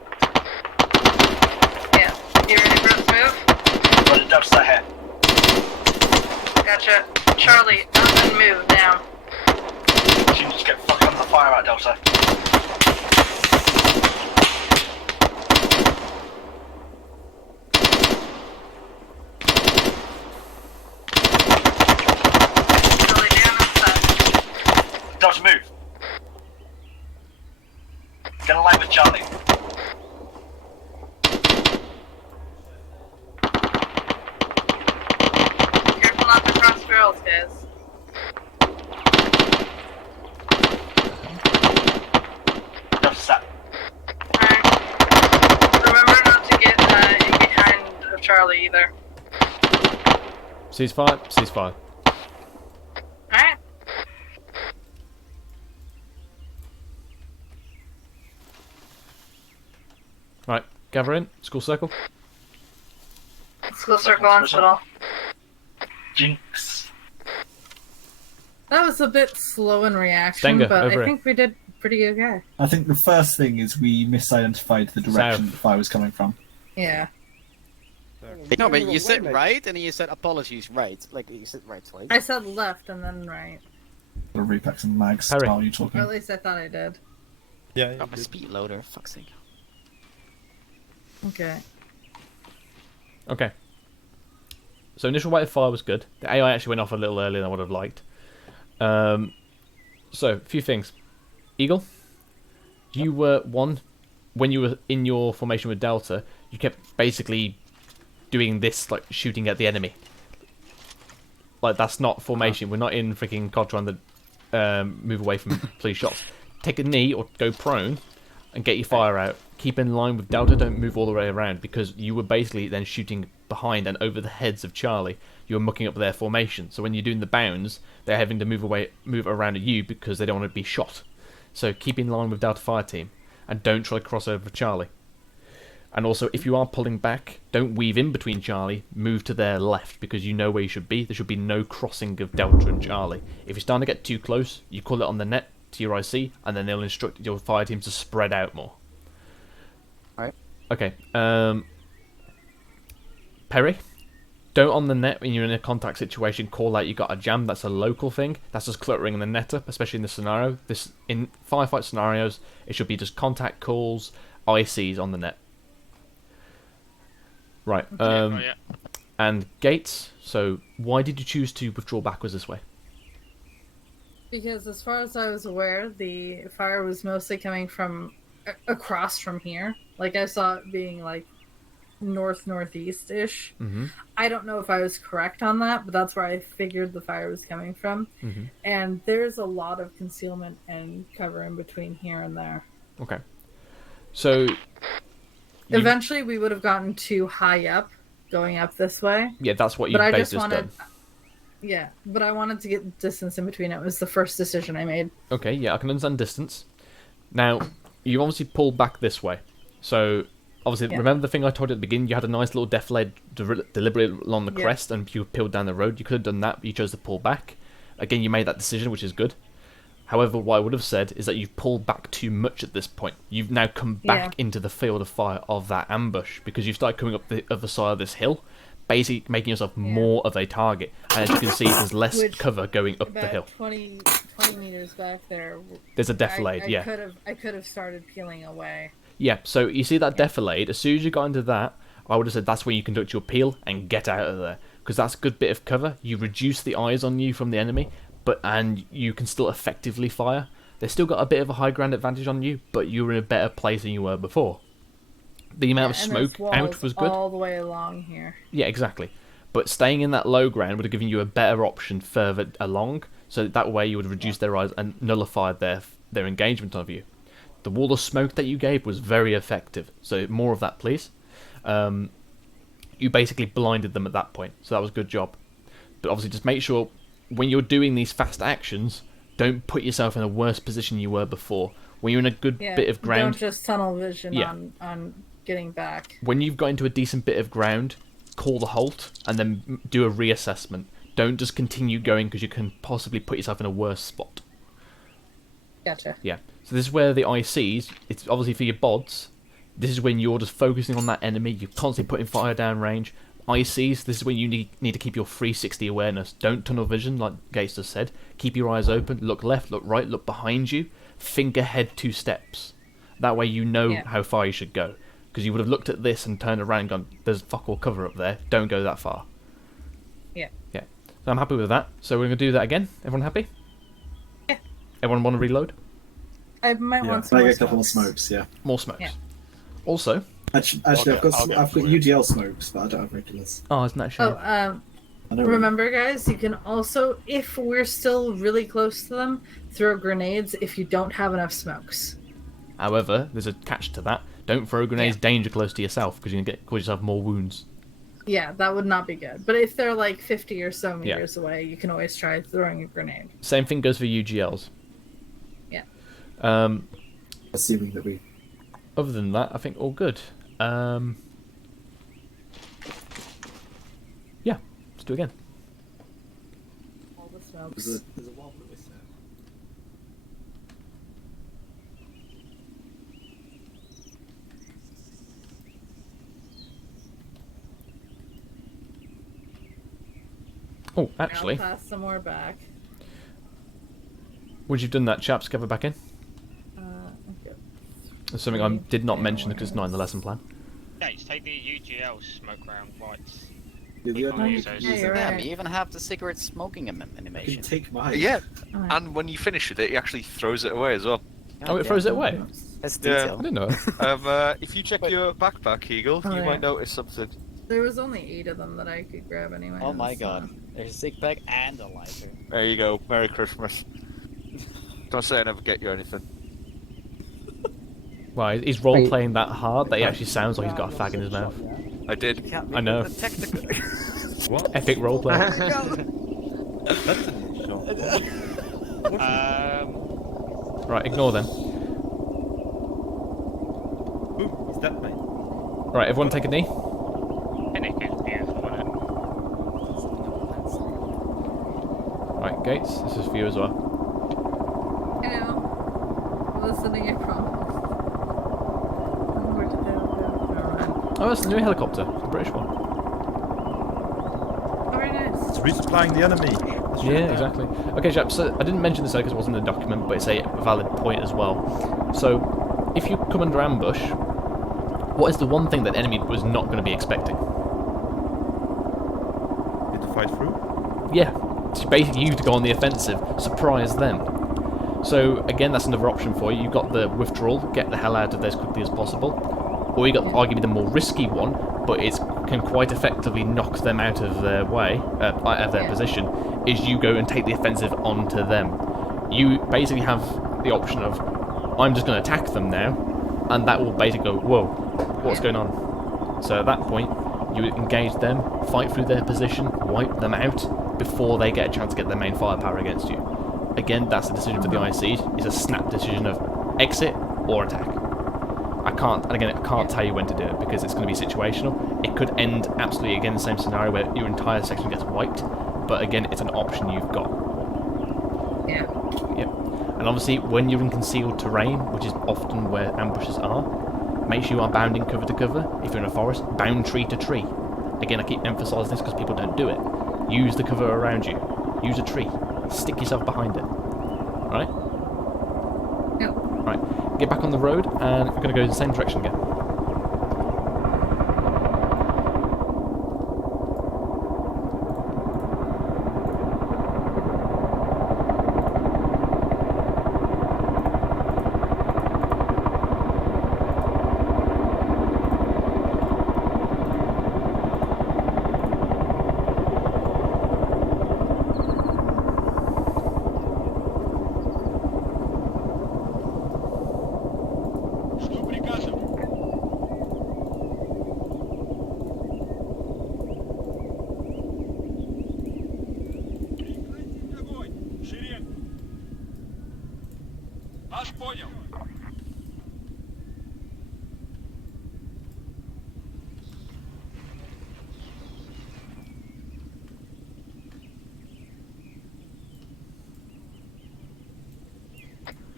Yeah. You ready for this move? Let it Delta ahead. Gotcha. Charlie, up and move down. You can just get fucked under the fire out, Delta. Charlie down and set. Delta, move. Get in line with Charlie. Careful not to cross barrels, guys. Delta set. Alright. Remember not to get in behind of Charlie either. Ceasefire. Ceasefire. Alright. Right, gather in. School circle. School circle on Spittle. Jinx. That was a bit slow in reaction, Stenga, but over I it. think we did pretty okay. I think the first thing is we misidentified the direction South. the fire was coming from. Yeah. No, but you said right, and then you said apologies right. Like, you said right twice. I said left and then right. The repacks and mags Harry. while you're Or talking. at least I thought I did. Yeah, Got my speed loader, fuck's sake. Okay. Okay. So initial rate of fire was good. The AI actually went off a little earlier than I would have liked. So, a few things. Eagle, you were when you were in your formation with Delta, you kept basically doing this, like shooting at the enemy. Like that's not formation. We're not in freaking COD trying to move away from police shots. Take a knee or go prone and get your fire out. Keep in line with Delta. Don't move all the way around because you were basically then shooting behind and over the heads of Charlie. You were mucking up their formation. So when you're doing the bounds, they're having to move around you because they don't want to be shot. So keep in line with Delta Fire Team and don't try to cross over Charlie. And also, if you are pulling back, don't weave in between Charlie. Move to their left because you know where you should be. There should be no crossing of Delta and Charlie. If you're starting to get too close, you call it on the net to your IC, and then they'll instruct your fire team to spread out more. Alright. Okay. Perry, don't on the net when you're in a contact situation call out you got a jam. That's a local thing. That's just cluttering the net up, especially in this scenario. In firefight scenarios, it should be just contact calls, ICs on the net. Right. And Gates. So why did you choose to withdraw backwards this way? Because as far as I was aware, the fire was mostly coming from across from here. Like I saw it being like northeast-ish. Mm-hmm. I don't know if I was correct on that, but that's where I figured the fire was coming from. Mm-hmm. And there's a lot of concealment and cover in between here and there. Okay. So eventually we would have gotten too high up going up this way. Yeah, that's what you basically done. Yeah, but I wanted to get distance in between. It was the first decision I made. Okay, yeah, I can understand distance. Now, you obviously pulled back this way. So, obviously, remember the thing I told you at the beginning? You had a nice little defilade deliberately along the crest and you peeled down the road. You could have done that, but you chose to pull back. Again, you made that decision, which is good. However, what I would have said is that you've pulled back too much at this point. You've now come back into the field of fire of that ambush because you've started coming up the other side of this hill, basically making yourself more of a target. And as you can see, there's less cover going up the hill. 20 meters back there. There's a defilade, I could have started peeling away. Yeah, so you see that defilade, as soon as you got into that, I would have said that's when you conduct your peel and get out of there. Because that's a good bit of cover. You reduce the eyes on you from the enemy, and you can still effectively fire. They've still got a bit of a high ground advantage on you, but you're in a better place than you were before. The amount of smoke out was good. All the way along here. Yeah, exactly. But staying in that low ground would have given you a better option further along, so that way you would have reduced their eyes and nullified their engagement of you. The wall of smoke that you gave was very effective, so more of that, please. You basically blinded them at that point, so that was a good job. But obviously, just make sure when you're doing these fast actions, don't put yourself in a worse position you were before. When you're in a good bit of ground, don't just tunnel vision on getting back. When you've got into a decent bit of ground, call the halt and then do a reassessment. Don't just continue going because you can possibly put yourself in a worse spot. Gotcha. Yeah. So this is where the ICs, it's obviously for your bods. This is when you're just focusing on that enemy. You're constantly putting fire down range. ICs, this is when you need to keep your 360 awareness. Don't tunnel vision, like Gates just said. Keep your eyes open. Look left, look right, look behind you. Think ahead 2 steps. That way you know how far you should go. Because you would have looked at this and turned around and gone, there's fuck all cover up there. Don't go that far. Yeah. Yeah. So I'm happy with that. So we're going to do that again. Everyone happy? Yeah. Everyone want to reload? I might want some I more get a couple more smokes, More smokes. Yeah. Also... Actually, I've got UGL smokes, but I don't have regulars. Oh, isn't that shame? Remember, guys, you can also, if we're still really close to them, throw grenades if you don't have enough smokes. However, there's a catch to that. Don't throw grenades danger close to yourself because you can cause yourself more wounds. Yeah, that would not be good. But if they're like 50 or so meters away, you can always try throwing a grenade. Same thing goes for UGLs. Yeah. Assuming that we... Other than that, I think all good. Yeah, let's do it again. All the smokes. There's a wall that we set. Oh, actually, I'll pass some more back. once you've done that, chaps, cover back in. Okay. There's something I did not mention because it's not in the lesson plan. Gates, take the UGL smoke round whites. You even have the cigarette smoking animation. Take mine. Yeah, and when you finish with it, he actually throws it away as well. Oh, it throws it away. That's Yeah. detail. I didn't know it. If you check your backpack, Eagle, Oh, you yeah. might notice something. There was only 8 of them that I could grab anyway. Oh my so- god. There's a sick bag and a lighter. There you go. Merry Christmas. Don't say I never get you anything. Well, he's role playing that hard that he actually sounds like he's got a fag in his mouth. I did. I know. What? Epic roleplay. That's a new shot. Right, ignore them. Ooh, he's dead, mate. Right, everyone take a knee. Pinnock is beautiful, isn't it? Right, Gates, this is for you as well. I know. Listening, I promise. Where did they all go? Never mind. Oh, that's the new helicopter, the British one. Oh, very nice. It's resupplying the enemy. Yeah, exactly. Okay, chaps, so I didn't mention this because it wasn't in the document, but it's a valid point as well. So, if you come under ambush, what is the one thing that the enemy was not going to be expecting? Need to fight through? Yeah, it's basically you to go on the offensive, surprise them. So, again, that's another option for you. You've got the withdrawal, get the hell out of there as quickly as possible. Or you got arguably the more risky one, but it can quite effectively knock them out of their way, out of their position, is you go and take the offensive onto them. You basically have the option of, I'm just going to attack them now, and that will basically go, whoa, what's going on? So at that point, you engage them, fight through their position, wipe them out, before they get a chance to get their main firepower against you. Again, that's the decision for the ICs. It's a snap decision of exit or attack. I can't tell you when to do it because it's going to be situational. It could end absolutely again the same scenario where your entire section gets wiped, but again, it's an option you've got. Yeah. Yep. And obviously, when you're in concealed terrain, which is often where ambushes are, make sure you are bounding cover to cover. If you're in a forest, bound tree to tree. Again, I keep emphasising this because people don't do it. Use the cover around you. Use a tree. Stick yourself behind it. Right? Yep. Right. Get back on the road, and we're going to go in the same direction again.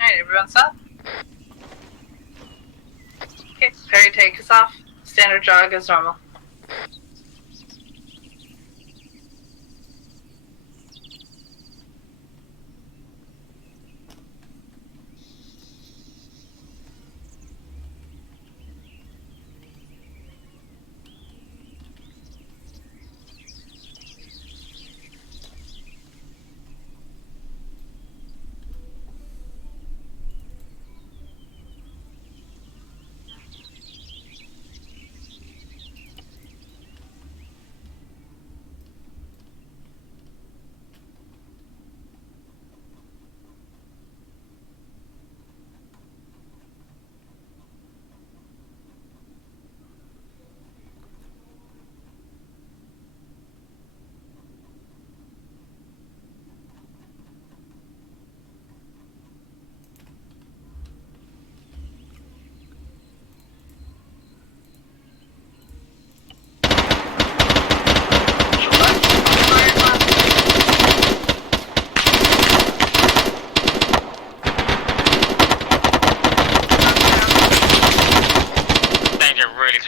Alright, everyone stop. Okay, Perry, take us off. Standard jog as normal.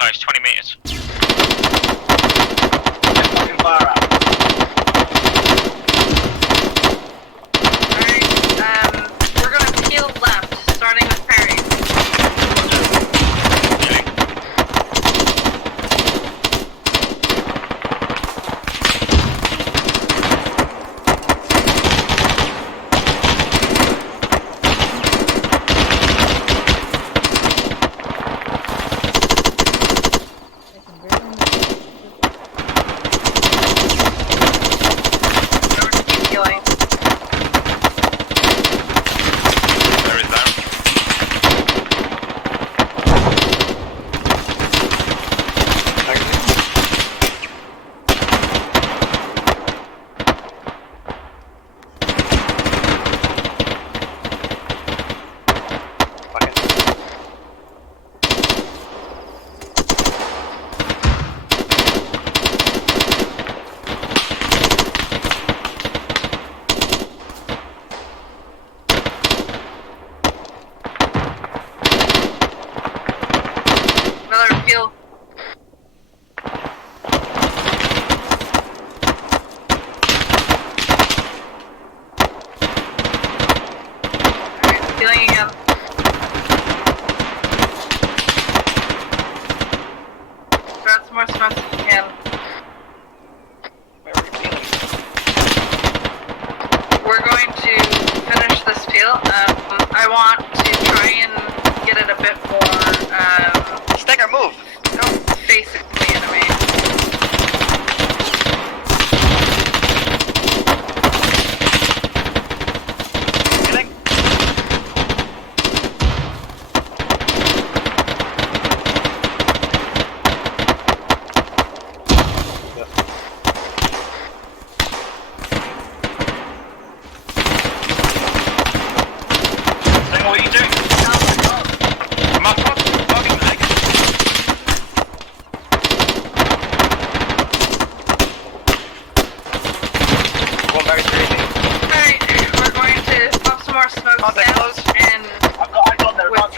close, 20 meters. Fucking fire out. Alright, we're gonna peel left, starting with Perry.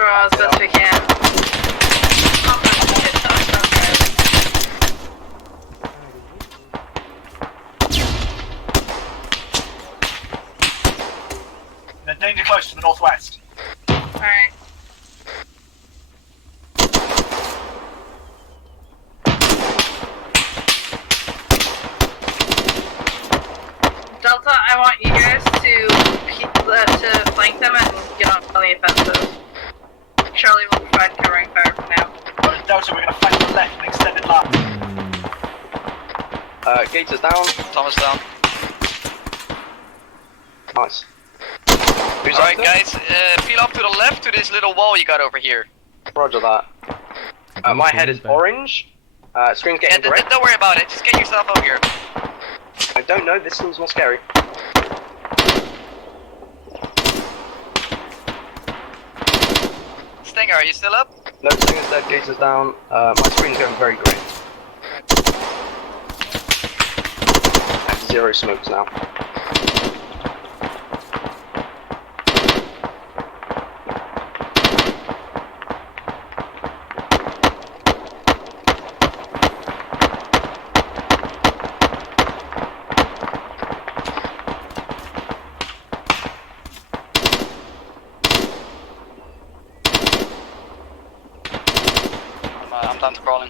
draw as best we can. They're danger close to the northwest. Alright. Delta, I want you guys to flank them and get on the offensive. Charlie will provide covering fire for now. But Delta, we're going to flank to the left and extended line. Gates is down. Thomas down. Nice. Alright guys, peel off to the left to this little wall you got over here. Roger that. My head is orange. Screen's Yeah, getting red. don't worry about it, just get yourself over here. I don't know, this seems more scary. Stinger, are you still up? No, Stinger's dead, Gates is down. My screen's going very green. I have 0 smokes now. I'm down to crawling.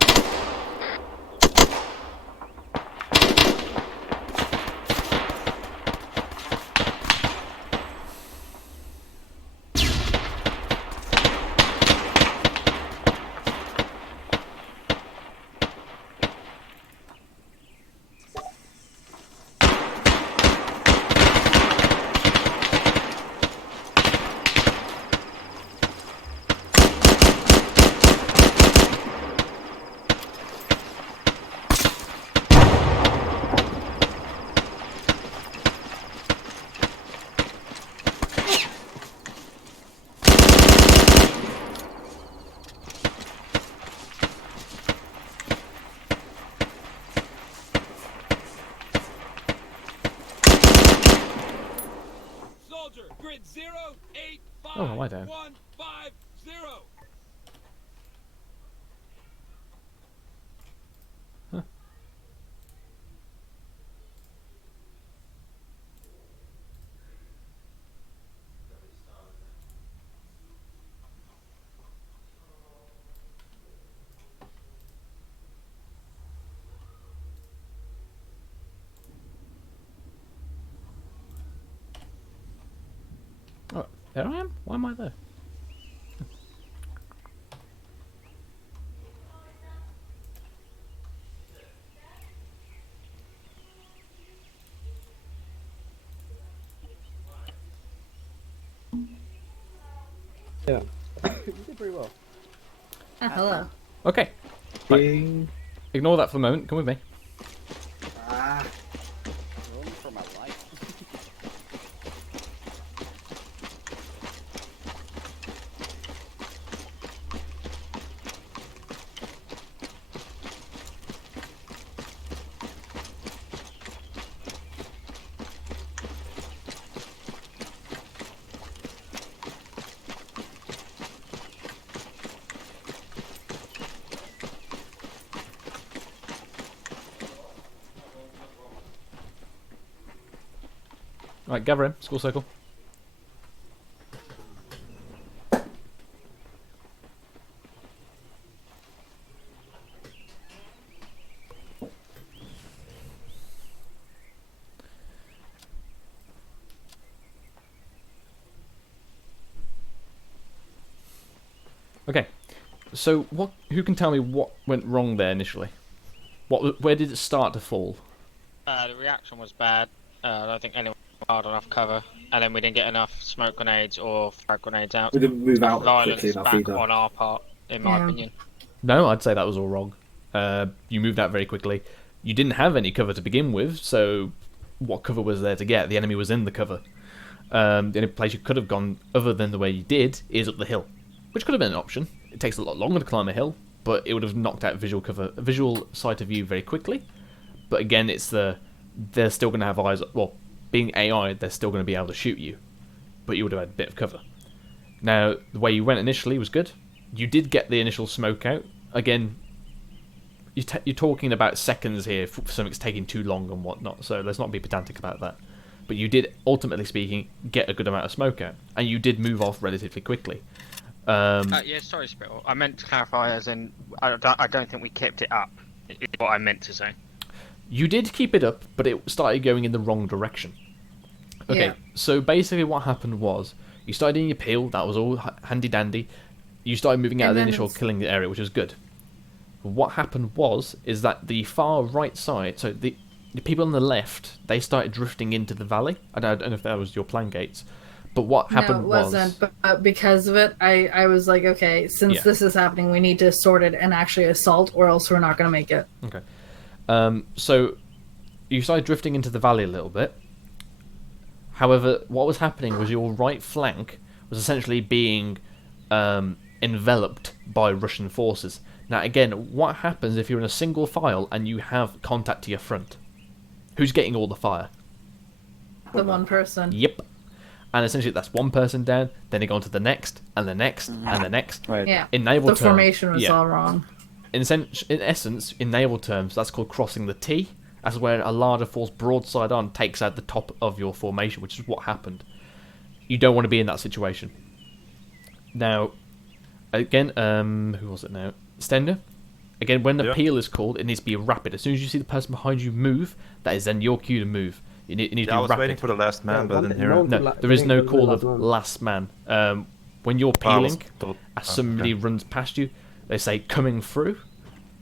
Oh, am I down? Huh. Oh, there I am? Why am I there? Yeah. You did pretty well. Oh, hello. Okay. Right. Ignore that for the moment. Come with me. Run for my life. Right, gather him. School circle. Okay, so who can tell me what went wrong there initially? Where did it start to fall? The reaction was bad. I don't think anyone hard enough cover, and then we didn't get enough smoke grenades or frag grenades out. We didn't move out Violence quickly enough back either. on our part, in my opinion. No, I'd say that was all wrong. You moved out very quickly. You didn't have any cover to begin with, so what cover was there to get? The enemy was in the cover. The only place you could have gone other than the way you did is up the hill, which could have been an option. It takes a lot longer to climb a hill, but it would have knocked out visual sight of you very quickly. But again, they're still going to have eyes. Well, being AI, they're still going to be able to shoot you, but you would have had a bit of cover. Now, the way you went initially was good. You did get the initial smoke out. Again, you're talking about seconds here for something's taking too long and whatnot, so let's not be pedantic about that. But you did, ultimately speaking, get a good amount of smoke out, and you did move off relatively quickly. Yeah, sorry, Spittle. I meant to clarify as in, I don't think we kept it up, is what I meant to say. You did keep it up, but it started going in the wrong direction. Okay, Yeah. so basically what happened was, you started doing your peel, that was all handy-dandy. You started moving out of the initial killing area, which was good. What happened is that the far right side, so the people on the left, they started drifting into the valley. I don't know if that was your plan, Gates. But what happened no, it wasn't. But because of it, I was like, okay, since this is happening, we need to sort it and actually assault, or else we're not going to make it. Okay. So you started drifting into the valley a little bit. However, what was happening was your right flank was essentially being enveloped by Russian forces. Now, again, what happens if you're in a single file and you have contact to your front? Who's getting all the fire? The one person. Yep. And essentially, that's one person down. Then they go on to the next, and the next, and the next. Right. Yeah. In naval terms, formation was all wrong. In essence, in naval terms, that's called crossing the T. That's where a larger force broadside on takes out the top of your formation, which is what happened. You don't want to be in that situation. Now, again, who was it now? Stender. Again, when the peel is called, it needs to be rapid. As soon as you see the person behind you move, that is then your cue to move. You need to be I was rapid. waiting for the last man, but I didn't hear him. No, there is no call of last man. When you're peeling, as somebody runs past you, they say coming through.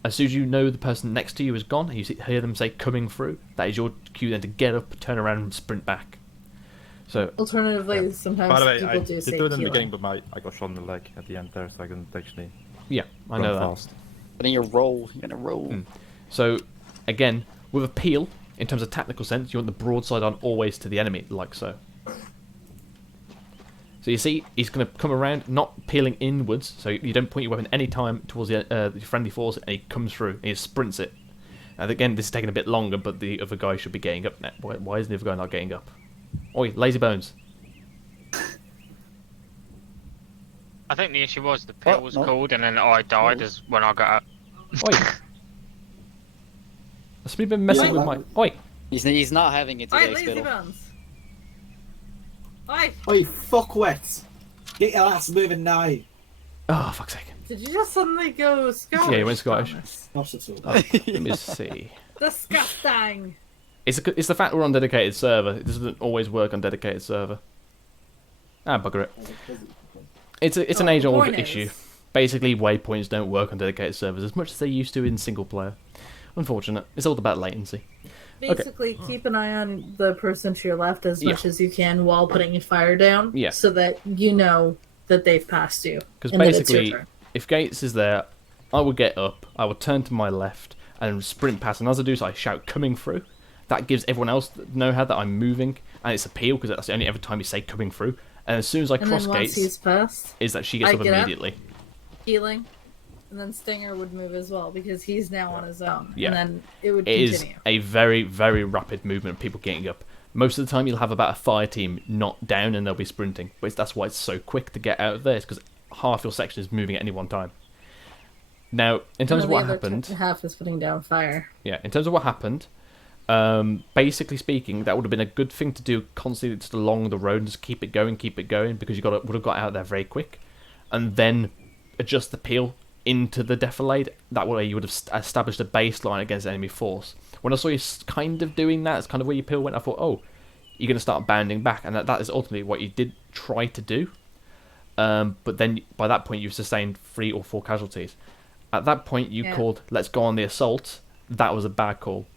As soon as you know the person next to you is gone, and you hear them say coming through, that is your cue then to get up, turn around, and sprint back. So alternatively, sometimes by the way, people I do did say do it in the healing. beginning, but I got shot in the leg at the end there, so I couldn't actually. Yeah, I know that. But in your roll, you're gonna roll. So, again, with a peel, in terms of tactical sense, you want the broadside on always to the enemy, like so. So you see, he's going to come around, not peeling inwards, so you don't point your weapon any time towards the friendly force, and he comes through, and he sprints it. And again, this is taking a bit longer, but the other guy should be getting up now. Why isn't the other guy not getting up? Oi, lazy bones. I think the issue was the peel was called, and then I died as when I got up. Oi. That's me been messing with my... Oi! He's not having it today, Lazy Spittle. bones. Oi! Oi, fuck wet! Get your ass moving now! Oh, fuck's sake. Did you just suddenly go Scottish? Yeah, he went Scottish. Not at all. Oh, let me see. Disgusting! It's the fact we're on dedicated server. It doesn't always work on dedicated server. Ah, bugger it. It's an age-old issue. Basically, waypoints don't work on dedicated servers as much as they used to in single player. Unfortunate. It's all about latency. Basically, keep an eye on the person to your left as much as you can while putting your fire down, so that you know that they've passed you. Because basically, if Gates is there, I would get up, I would turn to my left, and sprint past. And as I do so, I shout, coming through. That gives everyone else know-how that I'm moving, and it's a peel, because that's the only ever time you say coming through. And as soon as I cross Gates, he's passed, is that she gets up immediately. Healing. And then Stinger would move as well, because he's now on his own. Yeah. And then it would continue. continue. It is a very, very rapid movement of people getting up. Most of the time you'll have about a fire team not down and they'll be sprinting. But that's why it's so quick to get out of there, because half your section is moving at any one time. Now, in terms of what happened... half is putting down fire. Yeah, in terms of what happened, basically speaking, that would have been a good thing to do constantly just along the road and just keep it going, because you would have got out there very quick. And then adjust the peel into the defilade. That way you would have established a baseline against enemy force. When I saw you kind of doing that, it's kind of where your peel went, I thought, oh, you're going to start bounding back, and that is ultimately what you did try to do. But then by that point you've sustained 3 or 4 casualties. At that point you called, let's go on the assault. That was a bad call.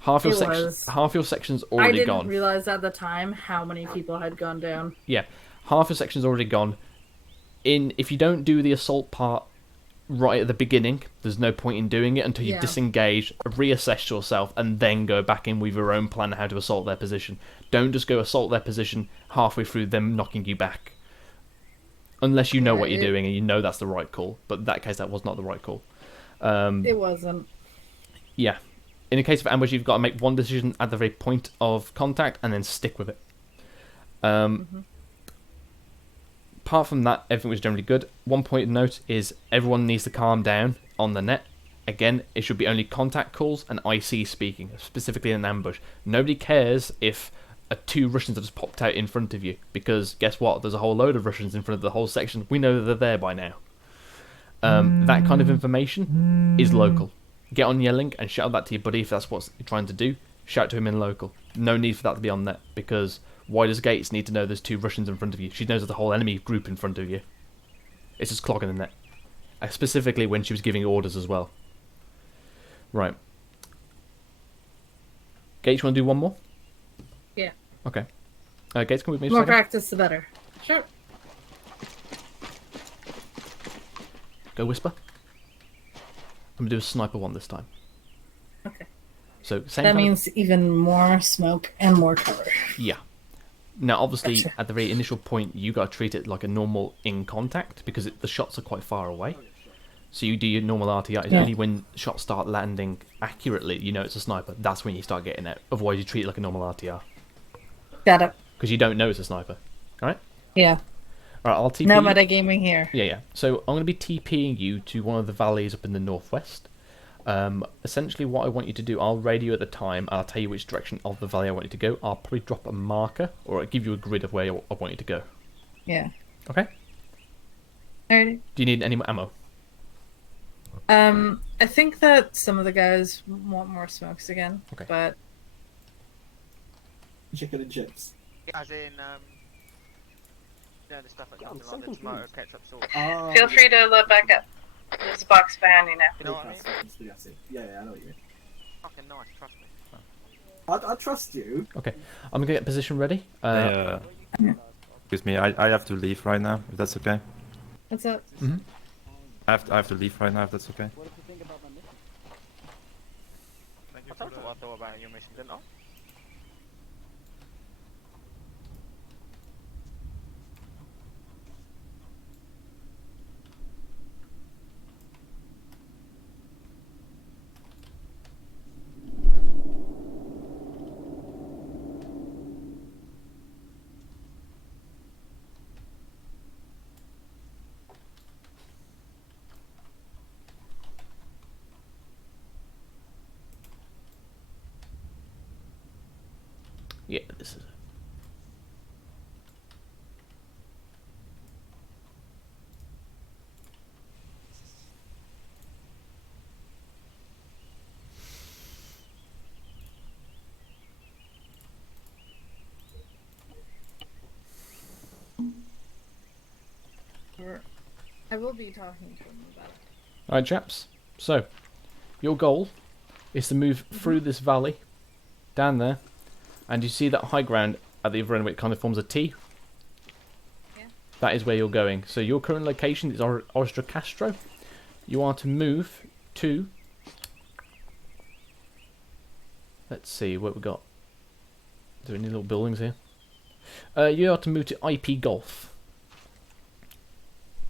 Half your section's already gone. I didn't realize at the time how many people had gone down. Yeah, half your section's already gone. If you don't do the assault part right at the beginning, there's no point in doing it until you disengage, reassess yourself, and then go back in with your own plan how to assault their position. Don't just go assault their position halfway through them knocking you back. Unless you know what you're doing and you know that's the right call. But in that case, that was not the right call. It wasn't. Yeah. In the case of ambush, you've got to make one decision at the very point of contact and then stick with it. apart from that, everything was generally good. One point of note is everyone needs to calm down on the net. Again, it should be only contact calls and IC speaking, specifically in an ambush. Nobody cares if 2 Russians have just popped out in front of you, because guess what? There's a whole load of Russians in front of the whole section. We know that they're there by now. That kind of information is local. Get on yelling and shout that to your buddy if that's what you're trying to do. Shout to him in local. No need for that to be on net, because why does Gates need to know there's 2 Russians in front of you? She knows there's a whole enemy group in front of you. It's just clogging the net. Specifically when she was giving orders as well. Right. Gates, you want to do one more? Yeah. Okay. Gates, can we move? The more practice, the better. Sure. Go Whisper. I'm going to do a sniper one this time. Okay. So same that kind means even more smoke and more cover. Yeah. Now, obviously, Gotcha. at the very initial point, you got to treat it like a normal in contact, because the shots are quite far away. So you do your normal RTR. It's only when shots start landing accurately, you know it's a sniper. That's when you start getting it. Otherwise, you treat it like a normal RTR. Got it. Because you don't know it's a sniper. Alright? Yeah. Alright, I'll TP No you. metagaming here. Yeah. So I'm going to be TPing you to one of the valleys up in the northwest. Essentially, what I want you to do, I'll radio at the time, and I'll tell you which direction of the valley I want you to go. I'll probably drop a marker, or I'll give you a grid of where I want you to go. Yeah. Okay? Alrighty. Do you need any more ammo? I think that some of the guys want more smokes again. Okay. But Chicken and chips. As in, the stuff like that, like the tomato ketchup sauce. feel free to load back up. There's a box behind you now. You know what I mean? Yeah, I know what you mean. Fucking nice, trust me. I trust you. Okay. I'm going to get position ready. Excuse me, I have to leave right now, if that's okay. What's up? Mhm. I have to leave right now, if that's okay. I told you what I thought about your mission, didn't I? Yeah, this is it. I will be talking to him about it. Alright, chaps. So, your goal is to move through this valley, down there, and you see that high ground at the other end where it kind of forms a T? Yeah. That is where you're going. So your current location is Ostra Castro. You are to move to... Let's see what we got. Is there any little buildings here? You are to move to IP Golf.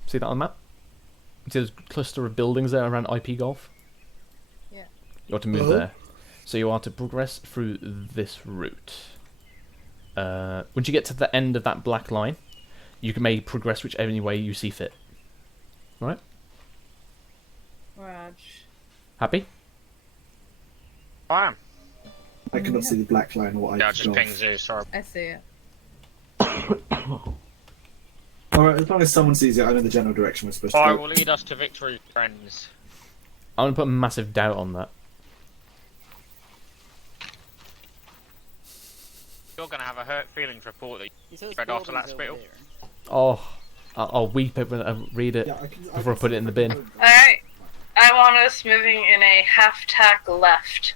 See that on the map? See there's a cluster of buildings there around IP Golf? Yeah. You are to move there. So you are to progress through this route. Once you get to the end of that black line, you can maybe progress whichever way you see fit. Right? Raj. Happy? I am. I cannot see the black line or what Yeah, I I just pinged Zeus, sorry. I see it. Alright, as long as someone sees it, I know the general direction we're supposed to I go. will lead us to victory, friends. I'm going to put a massive doubt on that. You're going to have a hurt feelings report that you read after that spittle. Oh, I'll weep when I read it before I put it in the bin. Alright. I want us moving in a half tack left.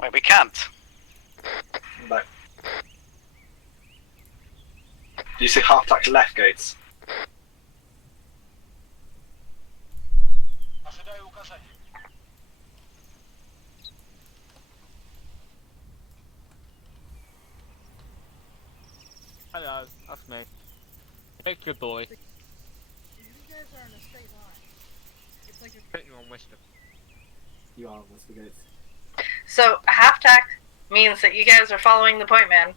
Wait, we can't. Back. Do you see half tack left gates? Hello, that's me. Hey, good boy. are in a straight line. It's like Putting you on wisdom. You are Whisper Gates. So a half tack means that you guys are following the point man.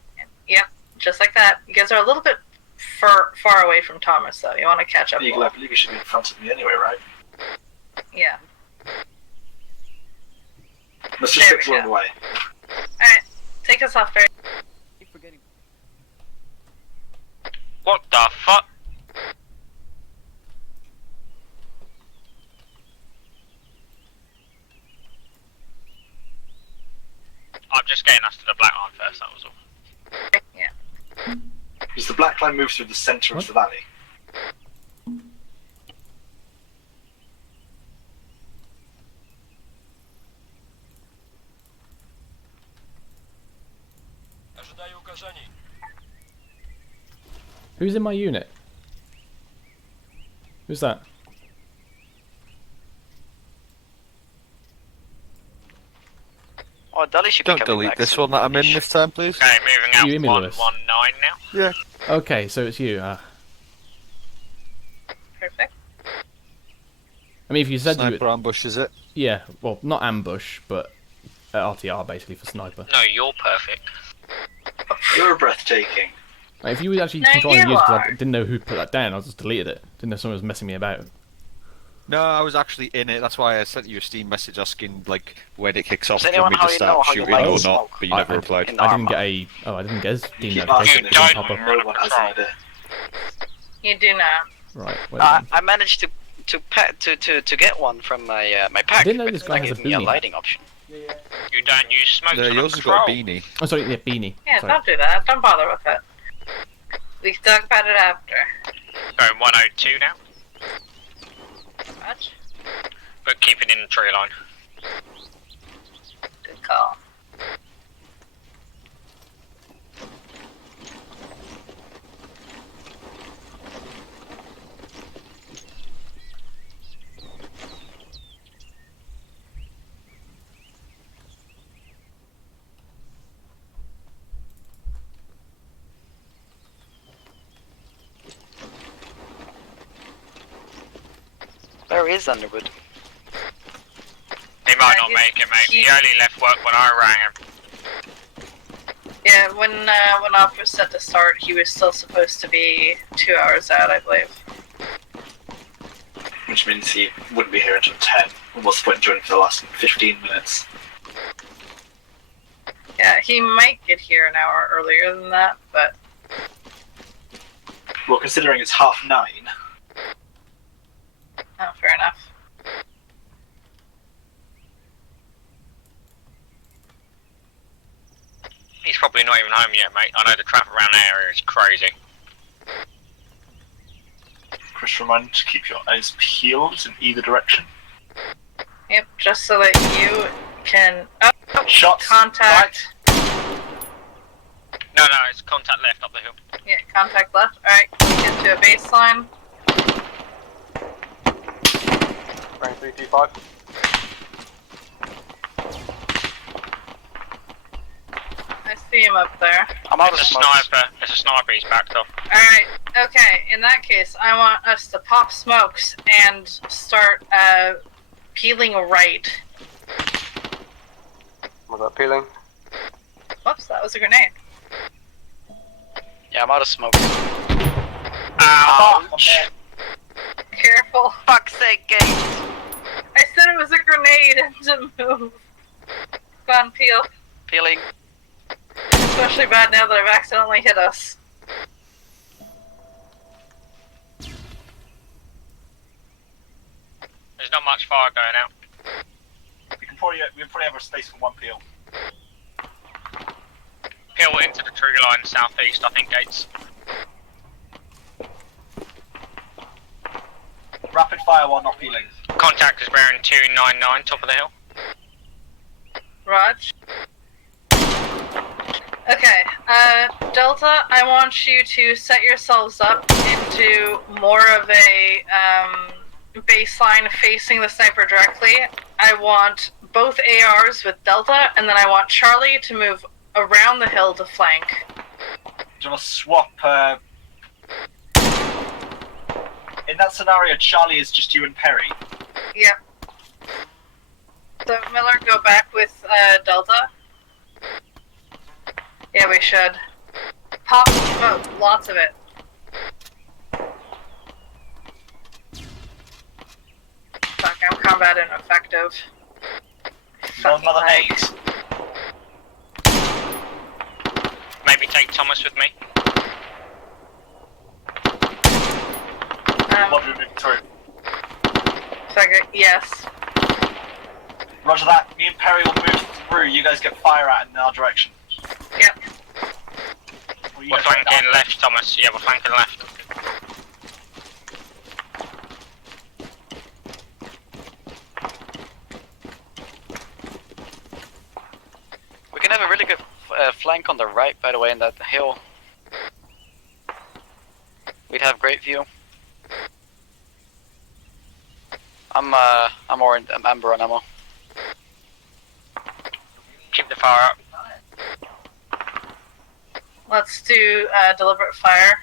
Yep, just like that. You guys are a little bit far away from Thomas, though. You want to catch up. Eagle, I believe you should be in front of me anyway, right? Yeah. Let's just fix along the way. Alright, take us off, Barry. Keep forgetting. What the fuck? I'm just getting us to the black line first, that was all. Yeah. Because the black line moves through the centre of the valley. Who's in my unit? Who's that? Oh, Dolly should be Don't coming delete back this soon. one that I'm in this time, please. Okay, moving out You hear me, Lewis? 119 now. Yeah. Okay, so it's you. Perfect. I mean, if you said Sniper ambush, is it? Yeah, well, not ambush, but RTR basically for sniper. No, you're perfect. You're breathtaking. Like, if you were actually No, controlling you use, because I are. didn't know who put that down, I just deleted it. Didn't know someone was messing me about. No, I was actually in it. That's why I sent you a Steam message asking, like, when it kicks off, Does do you want me anyone to how you know start how you shooting like or not? smoke? But you never replied. in I didn't Arma? get a. Oh, I didn't get a Steam Keep notification. You It didn't don't. pop up. No one has an idea. You do not. Right. Wait a minute. I managed to get one from my my pack. didn't know but this it's guy not has a giving me a boonie. lighting option. You don't use smoke No, on yours has control. got a beanie. Oh, sorry, yeah, beanie. Yeah, Sorry. don't do that. Don't bother with it. We can talk about it after. Going 102 now, Much? but keep it in the tree line. Good call. Where is Underwood? He might not he's- make it, mate. He only left work when I rang him. Yeah, when off was set to start, he was still supposed to be 2 hours out, I believe. Which means he wouldn't be here until 10. What's the point in joining for the last 15 minutes? Yeah, he might get here an hour earlier than that, but Well, considering it's 9:30. oh, fair enough. He's probably not even home yet, mate. I know the traffic around that area is crazy. Chris, remind to keep your eyes peeled in either direction. Yep, just so that you can. Oh, Shots. contact. No, it's contact left up the hill. Yeah, contact left. Alright, get to a baseline. Rank 325. I see him up there. I'm out of There's a smoke. sniper. There's a sniper. He's backed up. Alright, okay, in that case, I want us to pop smokes and start peeling right. What about peeling? Whoops, that was a grenade. Yeah, I'm out of smoke. Ouch! Careful. Fuck's sake, Gates. I said it was a grenade and to move. Go on, peel. Peeling. Especially bad now that I've accidentally hit us. There's not much fire going out. We can probably have a space for one peel. Peel into the tree line southeast, I think, Gates. Rapid fire while not peeling. Contact is bearing 299, top of the hill. Raj. Okay, Delta, I want you to set yourselves up into more of a baseline facing the sniper directly. I want both ARs with Delta, and then I want Charlie to move around the hill to flank. Do you want to swap in that scenario, Charlie is just you and Perry. Yep. So Miller, go back with Delta. Yeah, we should. Pop smoke, lots of it. Fuck, I'm combat ineffective. Not another 8. Maybe take Thomas with me. Roger, moving through. Second, yes. Roger that. Me and Perry will move through. You guys get fire out in our direction. Yep. We're flanking left, Thomas. Yeah, we're flanking left. We can have a really good flank on the right, by the way, in that hill. We'd have great view. I'm amber on ammo. Keep the fire up. Let's do deliberate fire.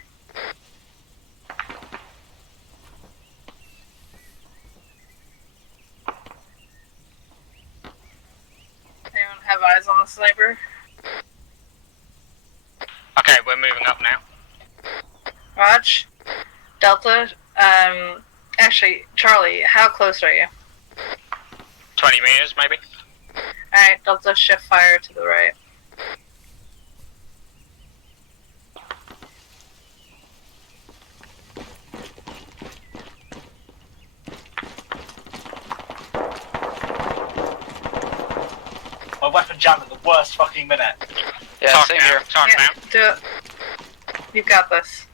Anyone have eyes on the sniper? Okay, we're moving up now. Raj? Delta? Actually, Charlie, how close are you? 20 meters, maybe. Alright, Delta, shift fire to the right. My weapon jammed at the worst fucking minute. Yeah, Talk same now, here. talk Yeah, now. do it. You've got this.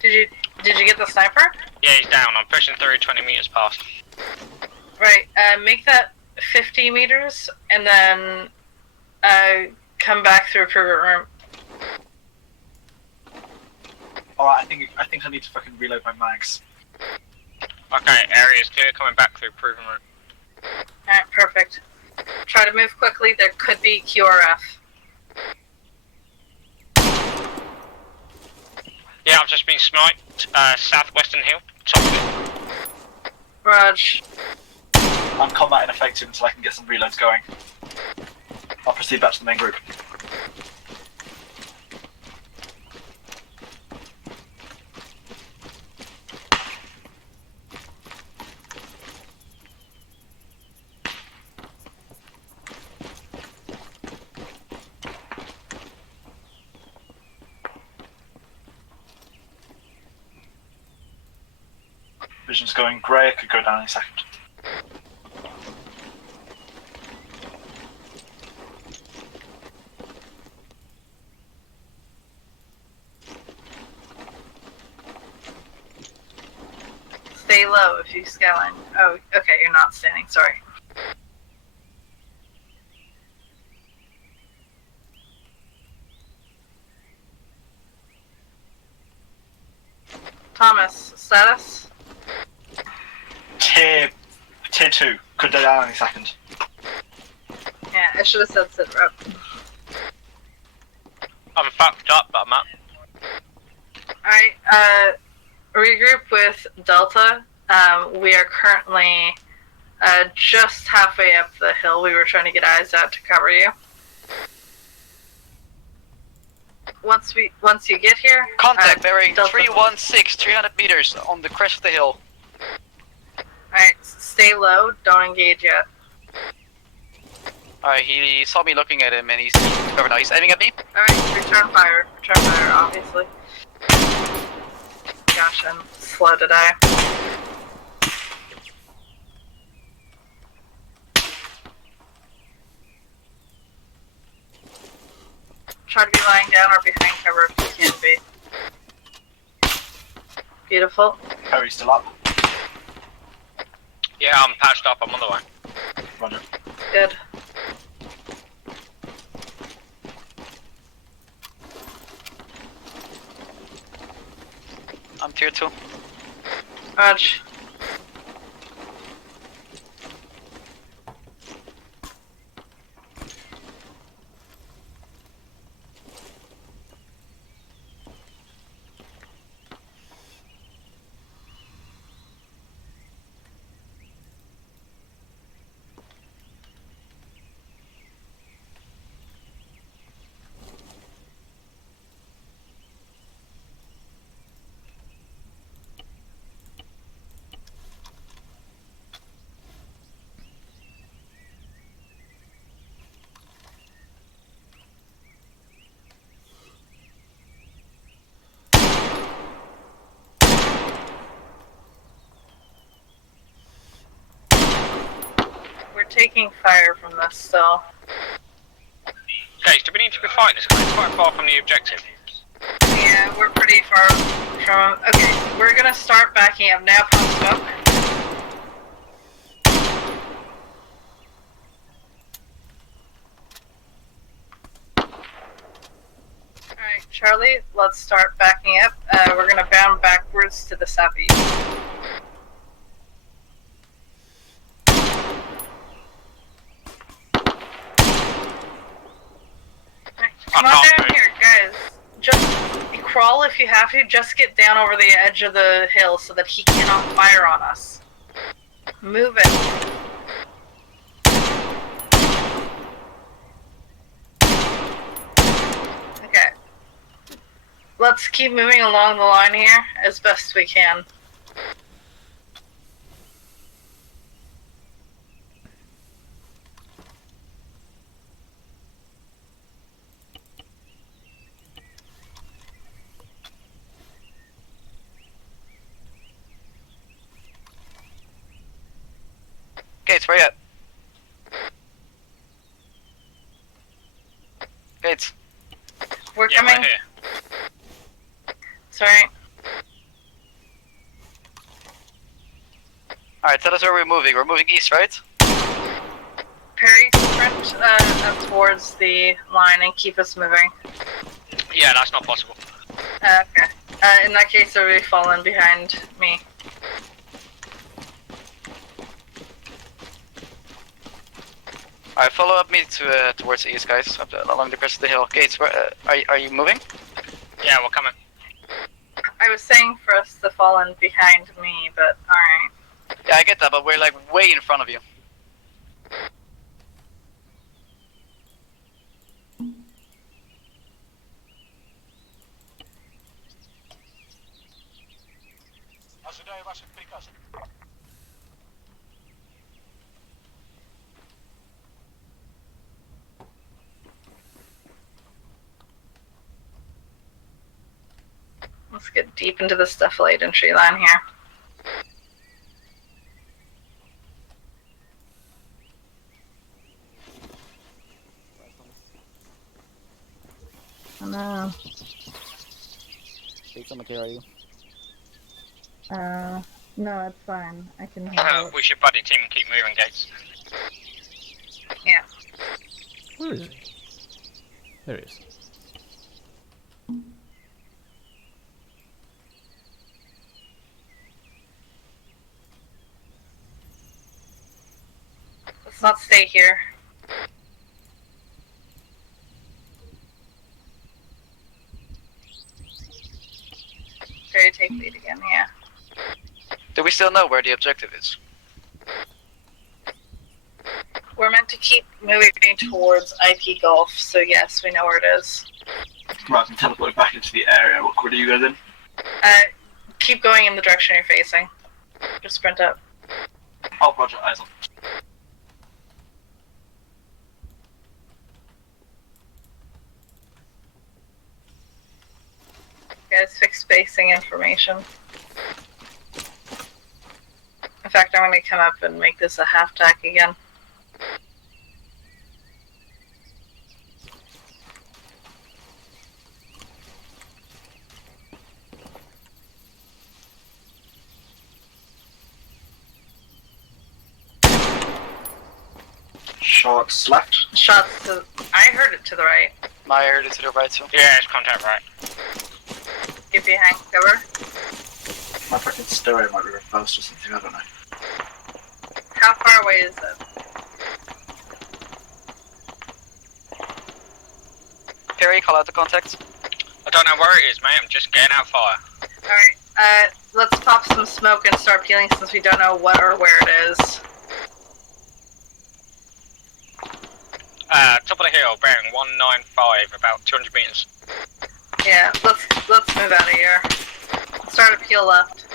Did you get the sniper? Yeah, he's down. I'm pushing through 20 meters past. Right, make that 50 meters, and then come back through improvement room. Alright, I think I need to fucking reload my mags. Okay, area's clear. Coming back through proven route. Alright, perfect. Try to move quickly, there could be QRF. Yeah, I've just been sniped. Southwestern hill. Top of it. Raj. I'm combat ineffective until I can get some reloads going. I'll proceed back to the main group. Vision's going grey, it could go down in a second. Stay low if you skyline. Oh, okay, you're not standing, sorry. Thomas, status? Tier 2, could go down in a second. Yeah, I should have said sit rep. I'm fucked up, but I'm up. Alright, regroup with Delta. We are currently just halfway up the hill. We were trying to get eyes out to cover you. Once you get here, Contact bearing Delta. 316, 300 meters on the crest of the hill. Alright, stay low, don't engage yet. Alright, he saw me looking at him and he's covered now. He's aiming at me. Alright, return fire, obviously. Gosh, I'm slow today. Try to be lying down or behind cover if you can be. Beautiful. Perry's still up. Yeah, I'm patched up. I'm on the way. Roger. Good. I'm tier 2. Raj. we're taking fire from this still. Guys, do we need to be fighting this guy? It's quite far from the objective. Yeah, we're pretty far from him. Okay, we're gonna start backing up now. Pop smoke. Alright, Charlie, let's start backing up. We're gonna bound backwards to the southeast. Come on down here, guys. Just crawl if you have to. Just get down over the edge of the hill so that he cannot fire on us. Move it. Okay. Let's keep moving along the line here as best we can. Gates, where you at? Gates. We're coming. Right here. Sorry. Alright, tell us where we're moving. We're moving east, right? Perry, sprint up towards the line and keep us moving. Yeah, that's not possible. Okay. In that case, are we falling behind me? Alright, follow up me to towards the east, guys, along the crest of the hill. Gates, where, are you moving? Yeah, we're coming. I was saying for us to fall in behind me, but alright. Yeah, I get that, but we're like way in front of you. Let's get deep into the Stephalade tree line here. Oh no. Take some material, you. No, it's fine. I can handle it. We should buddy team and keep moving, Gates. Yeah. Where is he? There he is. Let's not stay here. Perry, take lead again, yeah. Do we still know where the objective is? We're meant to keep moving towards IP Gulf, so yes, we know where it is. Right, I'm teleporting back into the area. What quarter are you guys in? Keep going in the direction you're facing. Just sprint up. Oh, roger, eyes on. Guys, fix spacing information. In fact, I'm going to come up and make this a half tack again. Shots left. Shots to... I heard it to the right. I heard it to the right too. Yeah, it's contact right. Get behind cover. My fucking stereo might be reversed or something, I don't know. How far away is it? Perry, call out the contact. I don't know where it is, mate. I'm just getting out fire. Alright, let's pop some smoke and start peeling since we don't know what or where it is. Top of the hill, bearing 195, about 200 meters. Yeah, let's move out of here. Start a peel left.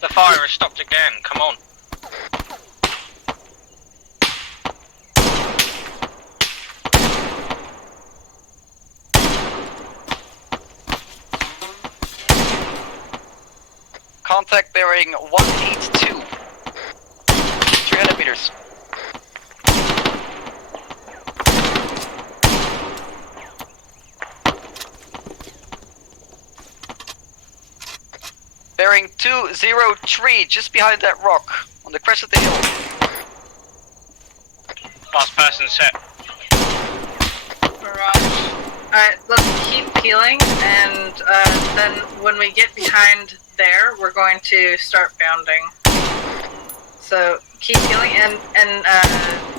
The fire has stopped again. Come on. Contact bearing 182. 300 meters. Bearing 203, just behind that rock, on the crest of the hill. Last person set. Mirage. Alright, let's keep peeling, and then when we get behind there, we're going to start bounding. So keep peeling, and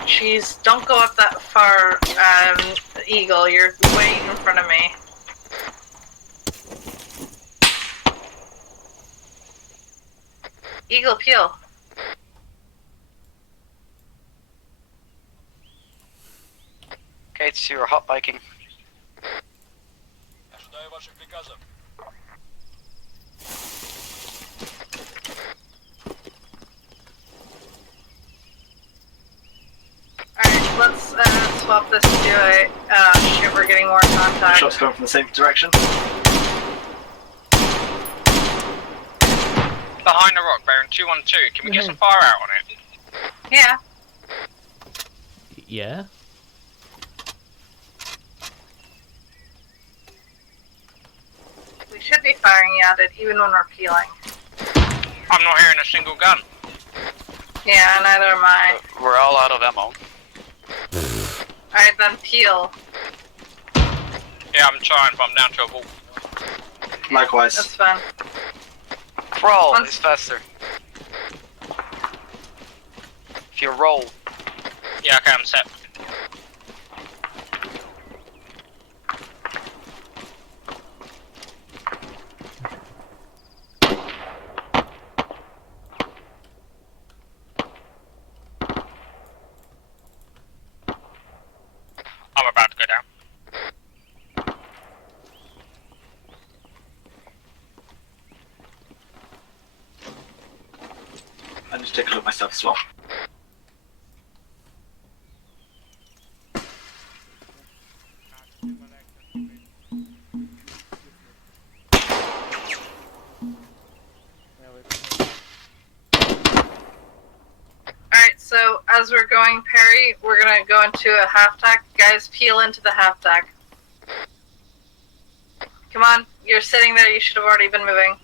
cheese, don't go up that far, Eagle, you're way in front of me. Eagle, peel. Okay, it's your hot biking. Alright, let's swap this to a shit, we're getting more contact. Shots going from the same direction. Behind the rock, bearing 212. Can we get some fire out on it? Yeah. Yeah. We should be firing at it even when we're peeling. I'm not hearing a single gun. Yeah, neither am I. We're all out of ammo. Alright, then peel. Yeah, I'm trying, but I'm down to a wall. Likewise. That's fun. Crawl is faster. If you roll. Yeah, okay, I'm set. I'm about to go down. I need to take a look myself as well. Alright, so as we're going parry, we're gonna go into a half tack. Guys, peel into the half tack. Come on, you're sitting there, you should have already been moving.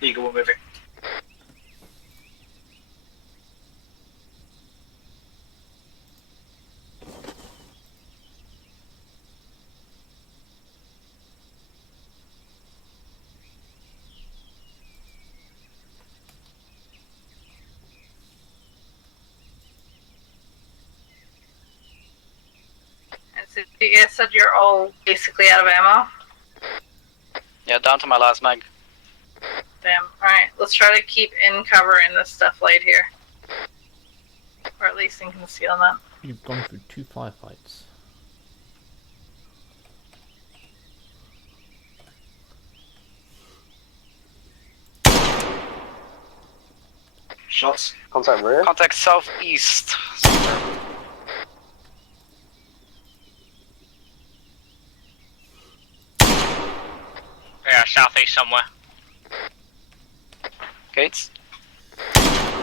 Eagle, we're moving. And so you guys said you're all basically out of ammo? Yeah, down to my last mag. Damn. Alright, let's try to keep in cover in this stuff light here. Or at least in concealment. You've gone through 2 firefights. Shots. Contact rear. Contact southeast. Yeah, southeast somewhere. Gates. Yeah.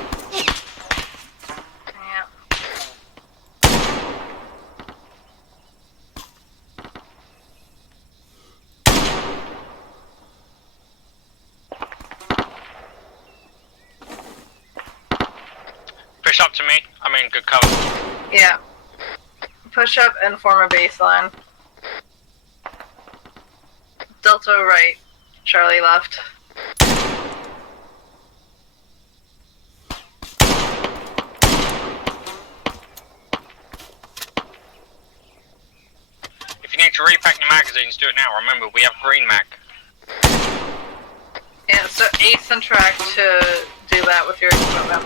Push up to me. I'm in good cover. Yeah. Push up and form a baseline. Delta right, Charlie left. If you need to repack your magazines, do it now. Remember, we have green mag. Yeah, so ace and track to do that with your equipment.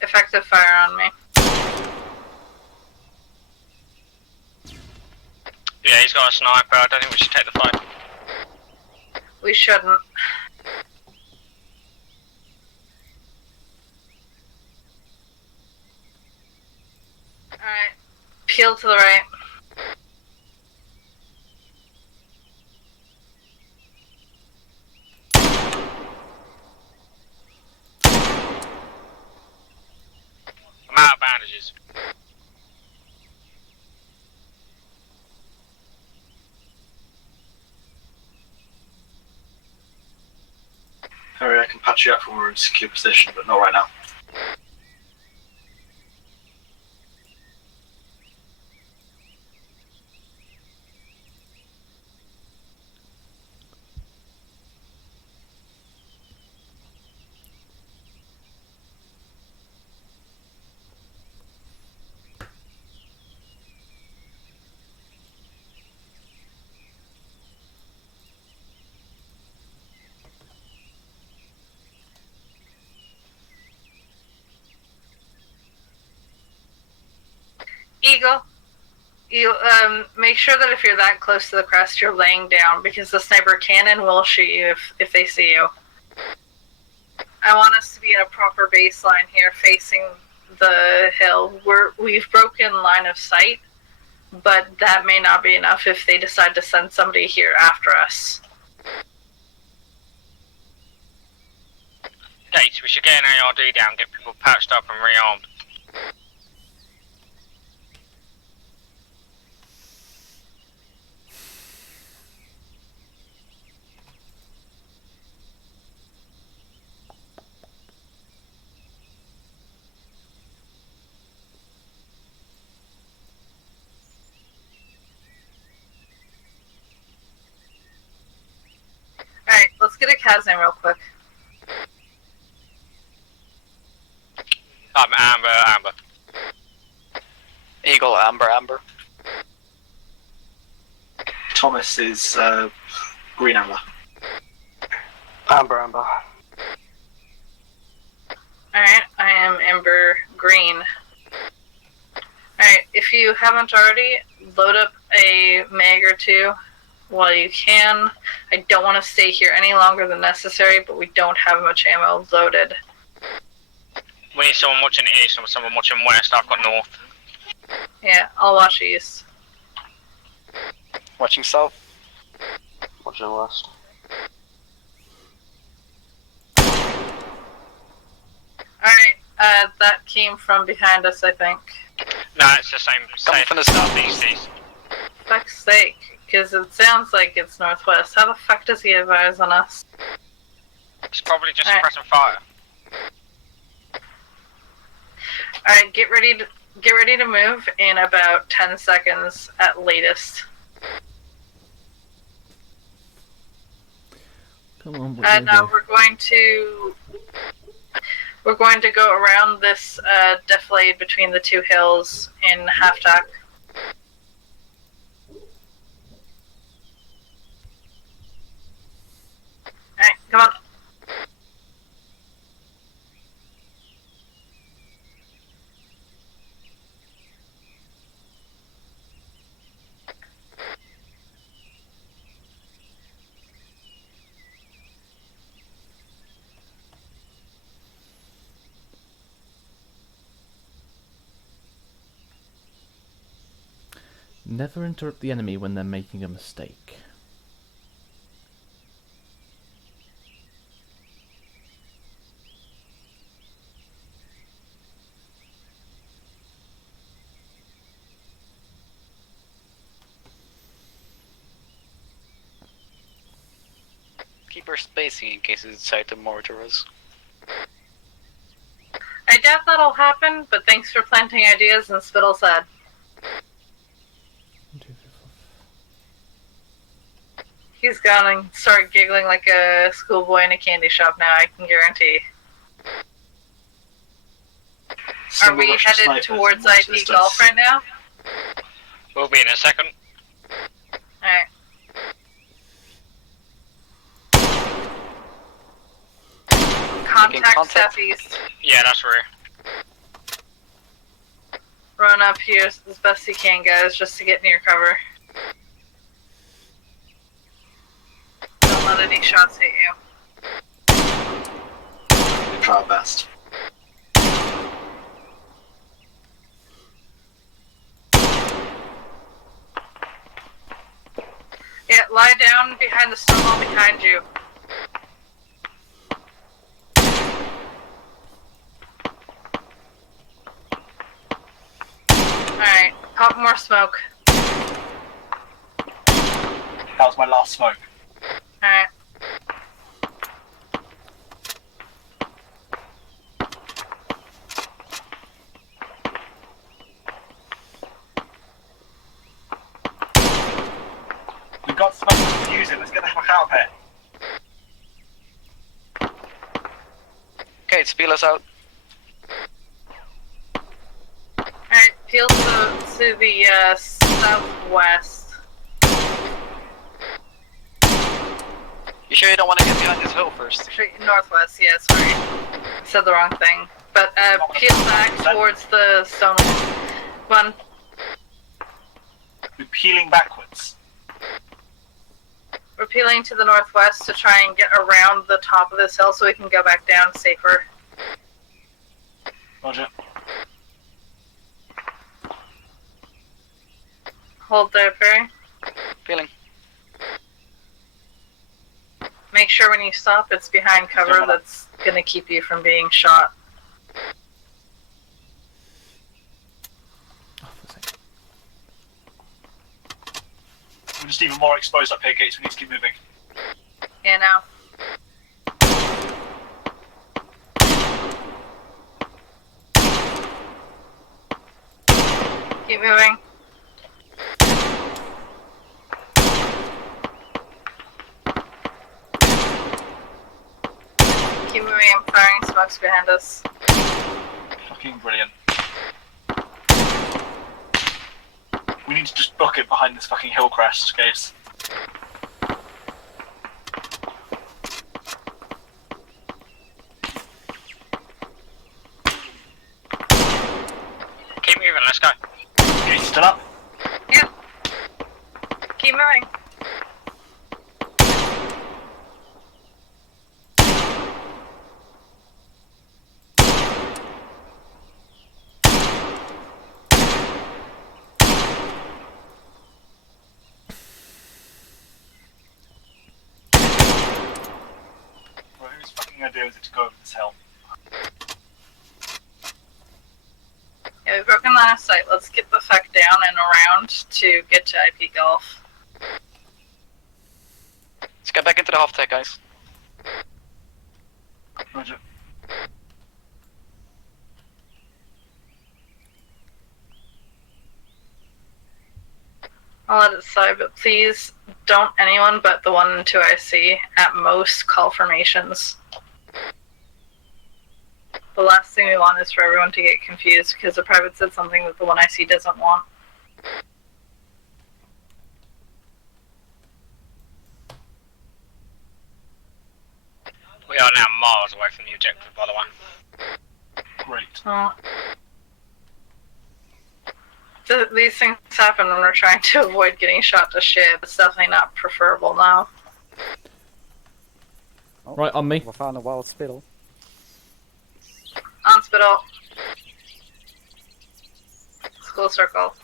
Effective fire on me. Yeah, he's got a sniper. I don't think we should take the fight. We shouldn't. Alright. Peel to the right. bandages. Harry, I can patch you up when we're in secure position, but not right now. Eagle, you make sure that if you're that close to the crest, you're laying down because the sniper cannon will shoot you if they see you. I want us to be in a proper baseline here, facing the hill. We've broken line of sight, but that may not be enough if they decide to send somebody here after us. Gates, we should get an ARD down, get people patched up and rearmed. Alright, let's get a Kazan real quick. Amber. Eagle, Amber. Thomas is green amber. Amber. Alright, I am Ember Green. Alright, if you haven't already, load up a mag or two while you can. I don't want to stay here any longer than necessary, but we don't have much ammo loaded. We need someone watching east and someone watching west. I've got north. Yeah, I'll watch east. Watching south. Watching west. Alright, that came from behind us, I think. No, it's the same. Coming from the southeast. Fuck's sake, because it sounds like it's northwest. How the fuck does he have eyes on us? It's probably just suppressing fire. Alright, get ready to move in about 10 seconds at latest. Come on, And now we're going to go around this defilade between the two hills in half-tack. Alright, come on. Never interrupt the enemy when they're making a mistake. Keep her spacing in case they decide to mortar us. I doubt that'll happen, but thanks for planting ideas in Spittle's head. He's gonna start giggling like a schoolboy in a candy shop now, I can guarantee. Are we headed towards IP Golf right now? We'll be in a second. Alright. Contact southeast. Yeah, that's rear. Run up here as best you can, guys, just to get near cover. Don't let any shots hit you. Try our best. Yeah, lie down behind the stone wall behind you. Pop more smoke. That was my last smoke. Alright. We've got smoke to use it. Let's get the fuck out of here. Okay, peel us out. Alright, peel to the southwest. You sure you don't want to get behind this hill first? Actually, northwest, yeah, sorry. I said the wrong thing. But peel back towards the stone wall. One. We're peeling backwards. We're peeling to the northwest to try and get around the top of this hill so we can go back down safer. Roger. Hold there, Perry. Peeling. Make sure when you stop, it's behind cover that's gonna keep you from being shot. We're just even more exposed up here, Gates. We need to keep moving. Yeah, now. Keep moving. Keep moving, I'm firing smokes behind us. Fucking brilliant. We need to just book it behind this fucking hill crest, Gates. Keep moving, let's go. Gates still up? Yep. Keep moving. Right, whose fucking idea was it to go over this hill? Yeah, we've broken line of sight. Let's get the fuck down and around to get to IP Golf. Let's get back into the half tech, guys. Roger. I'll let it slide, but please don't anyone but the 1 and 2 IC at most call formations. The last thing we want is for everyone to get confused because the private said something that the 1 IC doesn't want. We are now miles away from the objective, by the way. Great. These things happen when we're trying to avoid getting shot to shit. It's definitely not preferable now. Oh, Right, on me. We found a wild spittle. On spittle. School circle.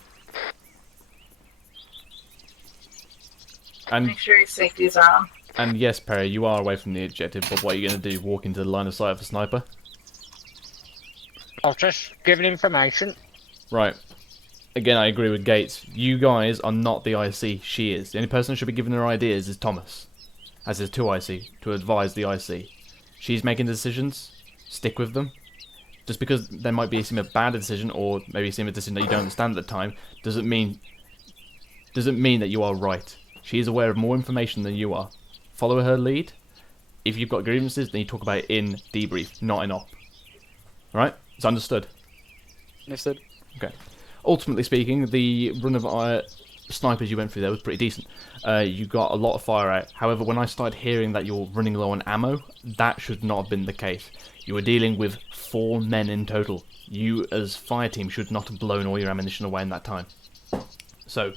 And Make sure your safety's on. And yes, Perry, you are away from the objective, but what are you going to do? Walk into the line of sight of a sniper? I'll just give information. Right. Again, I agree with Gates. You guys are not the IC. She is. The only person who should be giving her ideas is Thomas, as is 2IC, to advise the IC. She's making decisions. Stick with them. Just because there might seem a bad decision, or maybe seem a decision that you don't understand at the time, doesn't mean that you are right. She is aware of more information than you are. Follow her lead. If you've got grievances, then you talk about it in debrief, not in op. Alright? It's understood? Understood. Okay. Ultimately speaking, the run of snipers you went through there was pretty decent. You got a lot of fire out. However, when I started hearing that you're running low on ammo, that should not have been the case. You were dealing with 4 men in total. You, as fire team, should not have blown all your ammunition away in that time. So,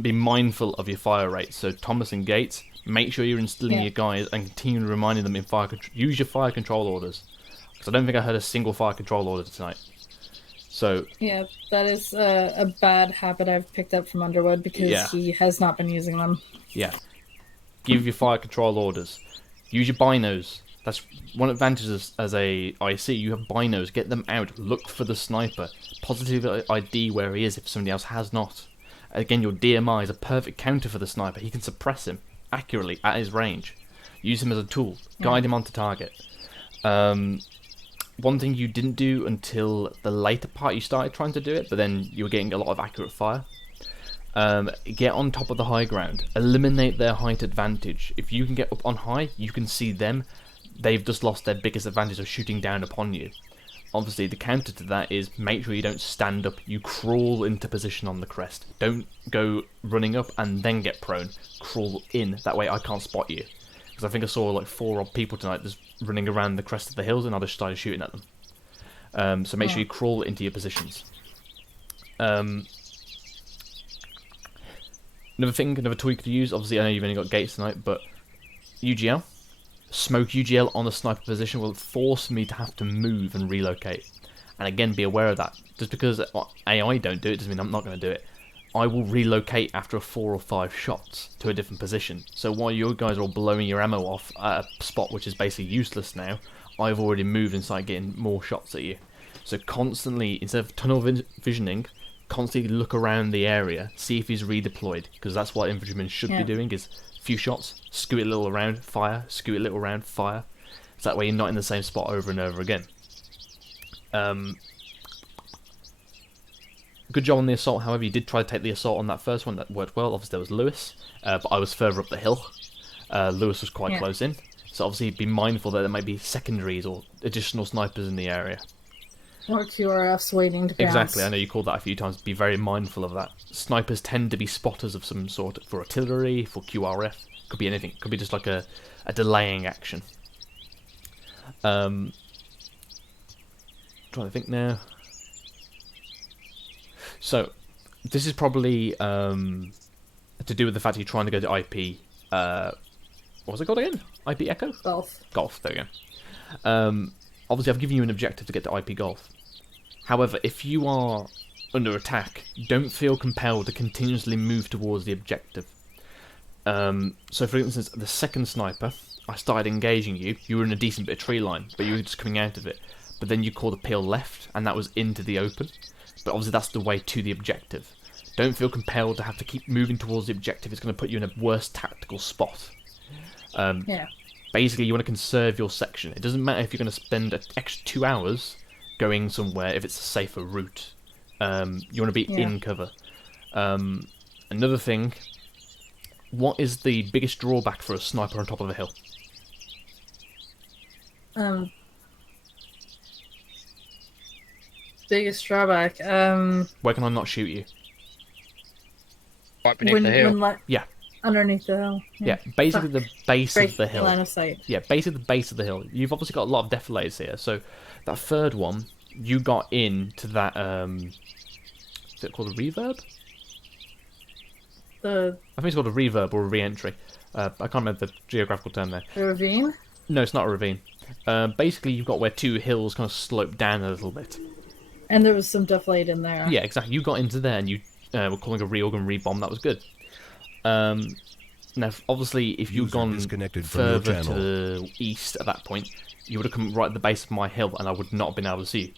be mindful of your fire rate. So, Thomas and Gates, make sure you're instilling your guys and continue reminding them in use your fire control orders. Because I don't think I heard a single fire control order tonight. So yeah, that is a bad habit I've picked up from Underwood because he has not been using them. Yeah. Give your fire control orders. Use your binos. That's one advantage as a IC. You have binos. Get them out. Look for the sniper. Positive ID where he is if somebody else has not. Again, your DMI is a perfect counter for the sniper. He can suppress him accurately at his range. Use him as a tool. Guide him onto target. One thing you didn't do until the later part, you started trying to do it, but then you were getting a lot of accurate fire. Get on top of the high ground. Eliminate their height advantage. If you can get up on high, you can see them. They've just lost their biggest advantage of shooting down upon you. Obviously, the counter to that is make sure you don't stand up. You crawl into position on the crest. Don't go running up and then get prone. Crawl in. That way I can't spot you. Because I think I saw like 4 odd people tonight just running around the crest of the hills and I just started shooting at them. So make sure you crawl into your positions. Another tool you could use, obviously I know you've only got gates tonight, but UGL. Smoke UGL on the sniper position will force me to have to move and relocate. And again, be aware of that. Just because AI don't do it doesn't mean I'm not going to do it. I will relocate after 4 or 5 shots to a different position. So while you guys are all blowing your ammo off at a spot which is basically useless now, I've already moved and started getting more shots at you. So constantly, instead of tunnel visioning, constantly look around the area, see if he's redeployed, because that's what infantrymen should be doing, is a few shots, scoot it a little around, fire, scoot it a little around, fire. So that way you're not in the same spot over and over again. Good job on the assault, however, you did try to take the assault on that first one, that worked well. Obviously there was Lewis, but I was further up the hill. Lewis was quite close in, so obviously be mindful that there might be secondaries or additional snipers in the area. Or QRFs waiting to pass. Exactly, I know you called that a few times. Be very mindful of that. Snipers tend to be spotters of some sort for artillery, for QRF. Could be anything. Could be just like a delaying action. Trying to think now. So, this is probably to do with the fact you're trying to go to IP. What was it called again? IP Echo? Golf. Golf, there you go. Obviously, I've given you an objective to get to IP Golf. However, if you are under attack, don't feel compelled to continuously move towards the objective. So, for instance, the second sniper, I started engaging you. You were in a decent bit of tree line, but you were just coming out of it. But then you called a peel left, and that was into the open. But obviously, that's the way to the objective. Don't feel compelled to have to keep moving towards the objective. It's going to put you in a worse tactical spot. Basically, you want to conserve your section. It doesn't matter if you're going to spend an extra 2 hours going somewhere if it's a safer route. You want to be in cover. Another thing, what is the biggest drawback for a sniper on top of a hill? Biggest drawback. Where can I not shoot you? Right beneath the hill. Yeah. Underneath the hill. Yeah, basically the base of the hill. Line of sight. Yeah, basically the base of the hill. You've obviously got a lot of defilators here. So that third one, you got into that. Is it called a reverb? I think it's called a reverb or a re-entry. I can't remember the geographical term there. A ravine? No, it's not a ravine. Basically, you've got where 2 hills kind of slope down a little bit. And there was some deflate in there. Yeah, exactly. You got into there and you were calling a reorg and rebomb. That was good. Now, obviously, if you'd gone further to the east at that point, you would have come right at the base of my hill, and I would not have been able to see you.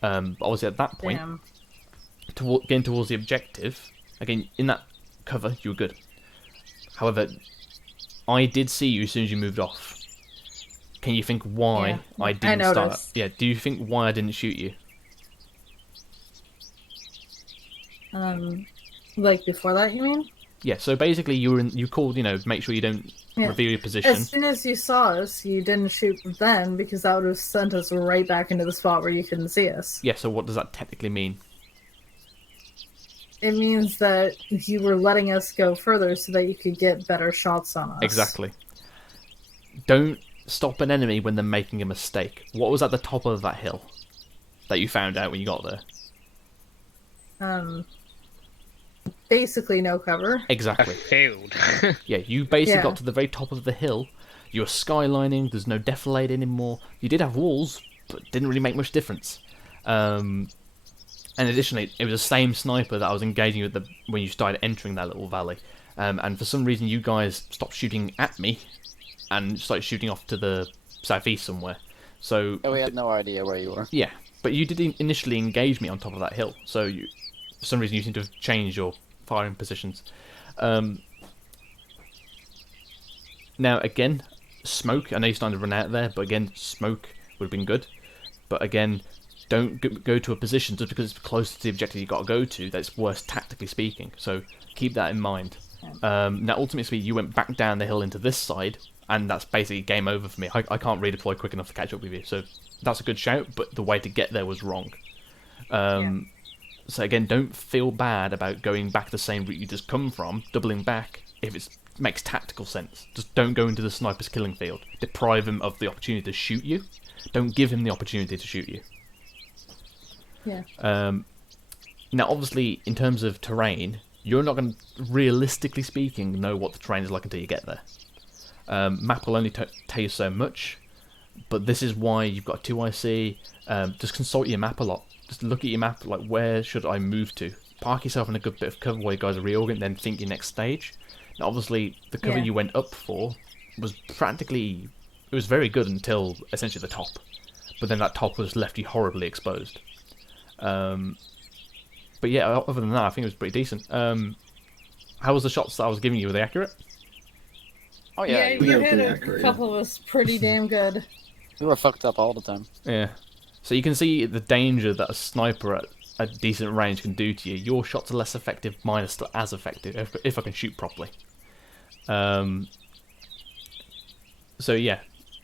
But obviously, at that point, getting towards the objective, again, in that cover, you were good. However, I did see you as soon as you moved off. Can you think why I didn't start? Yeah, do you think why I didn't shoot you? Like before that, you mean? Yeah, so basically you called, make sure you don't reveal your position. As soon as you saw us, you didn't shoot then because that would have sent us right back into the spot where you couldn't see us. Yeah, so what does that technically mean? It means that you were letting us go further so that you could get better shots on us. Exactly. Don't stop an enemy when they're making a mistake. What was at the top of that hill that you found out when you got there? Basically no cover. Exactly. A field. Yeah, you basically got to the very top of the hill. You were skylining. There's no defilade anymore. You did have walls, but didn't really make much difference. And additionally, it was the same sniper that I was engaging with when you started entering that little valley. And for some reason, you guys stopped shooting at me and started shooting off to the southeast somewhere. So we had no idea where you were. Yeah, but you did initially engage me on top of that hill, so for some reason you seem to have changed your firing positions. Now again, smoke. I know you're starting to run out there, but again, smoke would have been good. But again, don't go to a position just because it's close to the objective you've got to go to that's worse tactically speaking. So keep that in mind. Now ultimately you went back down the hill into this side, and that's basically game over for me. I can't redeploy quick enough to catch up with you. So that's a good shout, but the way to get there was wrong. So again, don't feel bad about going back the same route you just come from, doubling back if it makes tactical sense. Just don't go into the sniper's killing field. Deprive him of the opportunity to shoot you. Don't give him the opportunity to shoot you. Yeah. Now, obviously, in terms of terrain, you're not going to, realistically speaking, know what the terrain is like until you get there. Map will only tell you so much, but this is why you've got 2IC. Just consult your map a lot. Just look at your map, like where should I move to? Park yourself in a good bit of cover while you guys are reorganizing, then think your next stage. Now, obviously, the cover you went up for was practically, it was very good until essentially the top, but then that top was left you horribly exposed. But yeah, other than that, I think it was pretty decent. How was the shots that I was giving you? Were they accurate? Oh yeah, you hit a couple of us pretty damn good. We were fucked up all the time. Yeah. So you can see the danger that a sniper at a decent range can do to you. Your shots are less effective, mine are still as effective, if I can shoot properly. So yeah,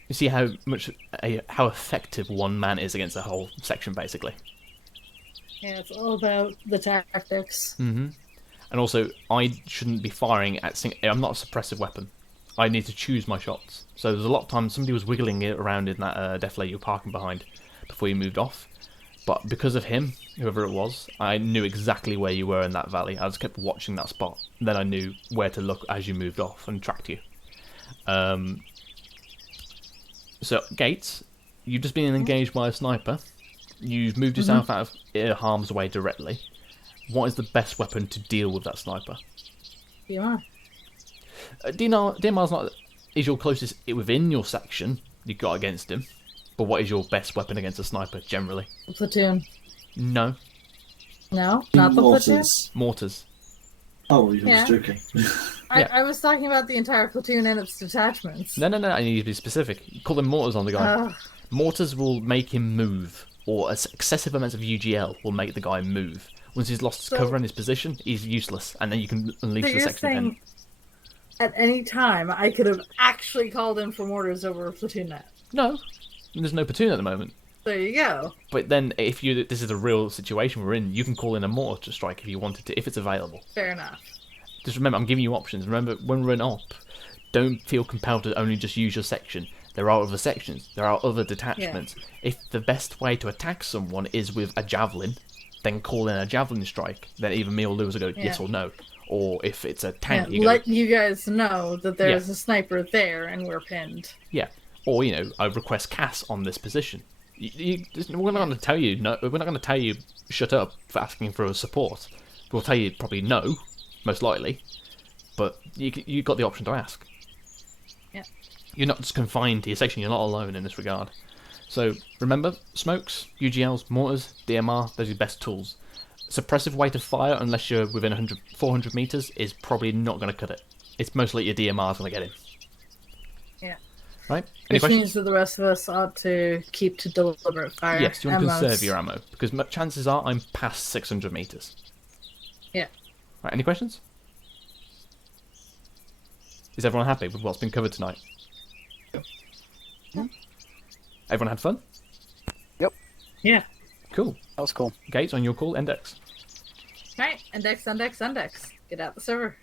you see how effective one man is against a whole section, basically. Yeah, it's all about the tactics. And also, I shouldn't be firing at... I'm not a suppressive weapon. I need to choose my shots. So there's a lot of times somebody was wiggling it around in that defilade you were parking behind before you moved off. But because of him, whoever it was, I knew exactly where you were in that valley. I just kept watching that spot. Then I knew where to look as you moved off and tracked you. So, Gates, you've just been engaged by a sniper. You've moved yourself out of harm's way directly. What is the best weapon to deal with that sniper? DMR. DMR's is your closest within your section you got against him. But what is your best weapon against a sniper, generally? Platoon. No. No? Not the platoon? Mortars. Oh, you were just joking. I was talking about the entire platoon and its detachments. No, I need to be specific. You call them mortars on the guy. Mortars will make him move, or excessive amounts of UGL will make the guy move. Once he's lost his cover and his position, he's useless, and then you can unleash the section again. At any time, I could have actually called in for mortars over a platoon net. No. There's no platoon at the moment. There you go. But then, if this is a real situation we're in, you can call in a mortar to strike if you wanted to, if it's available. Fair enough. Just remember, I'm giving you options. Remember, when we're in op, don't feel compelled to only just use your section. There are other sections. There are other detachments. Yeah. If the best way to attack someone is with a javelin, then call in a javelin strike. Then either me or Lewis will go yes or no. Or if it's a tank, you go, let you guys know that there's a sniper there and we're pinned. Yeah. Or, I request Cass on this position. We're not going to tell you no. We're not going to tell you shut up for asking for a support. We'll tell you probably no, most likely. But you got the option to ask. Yeah. You're not just confined to your section. You're not alone in this regard. So remember, smokes, UGLs, mortars, DMR. Those are your best tools. Suppressive way to fire, unless you're within 400 meters, is probably not going to cut it. It's mostly your DMR's going to get in. Yeah. Right? Which means that the rest of us ought to keep to deliberate fire. Yes, you want to conserve your ammo, because chances are I'm past 600 meters. Yeah. Right, any questions? Is everyone happy with what's been covered tonight? Yep. Everyone had fun? Yep. Yeah. Cool. That was cool. Gates, on your call, index. Right, index. Get out the server.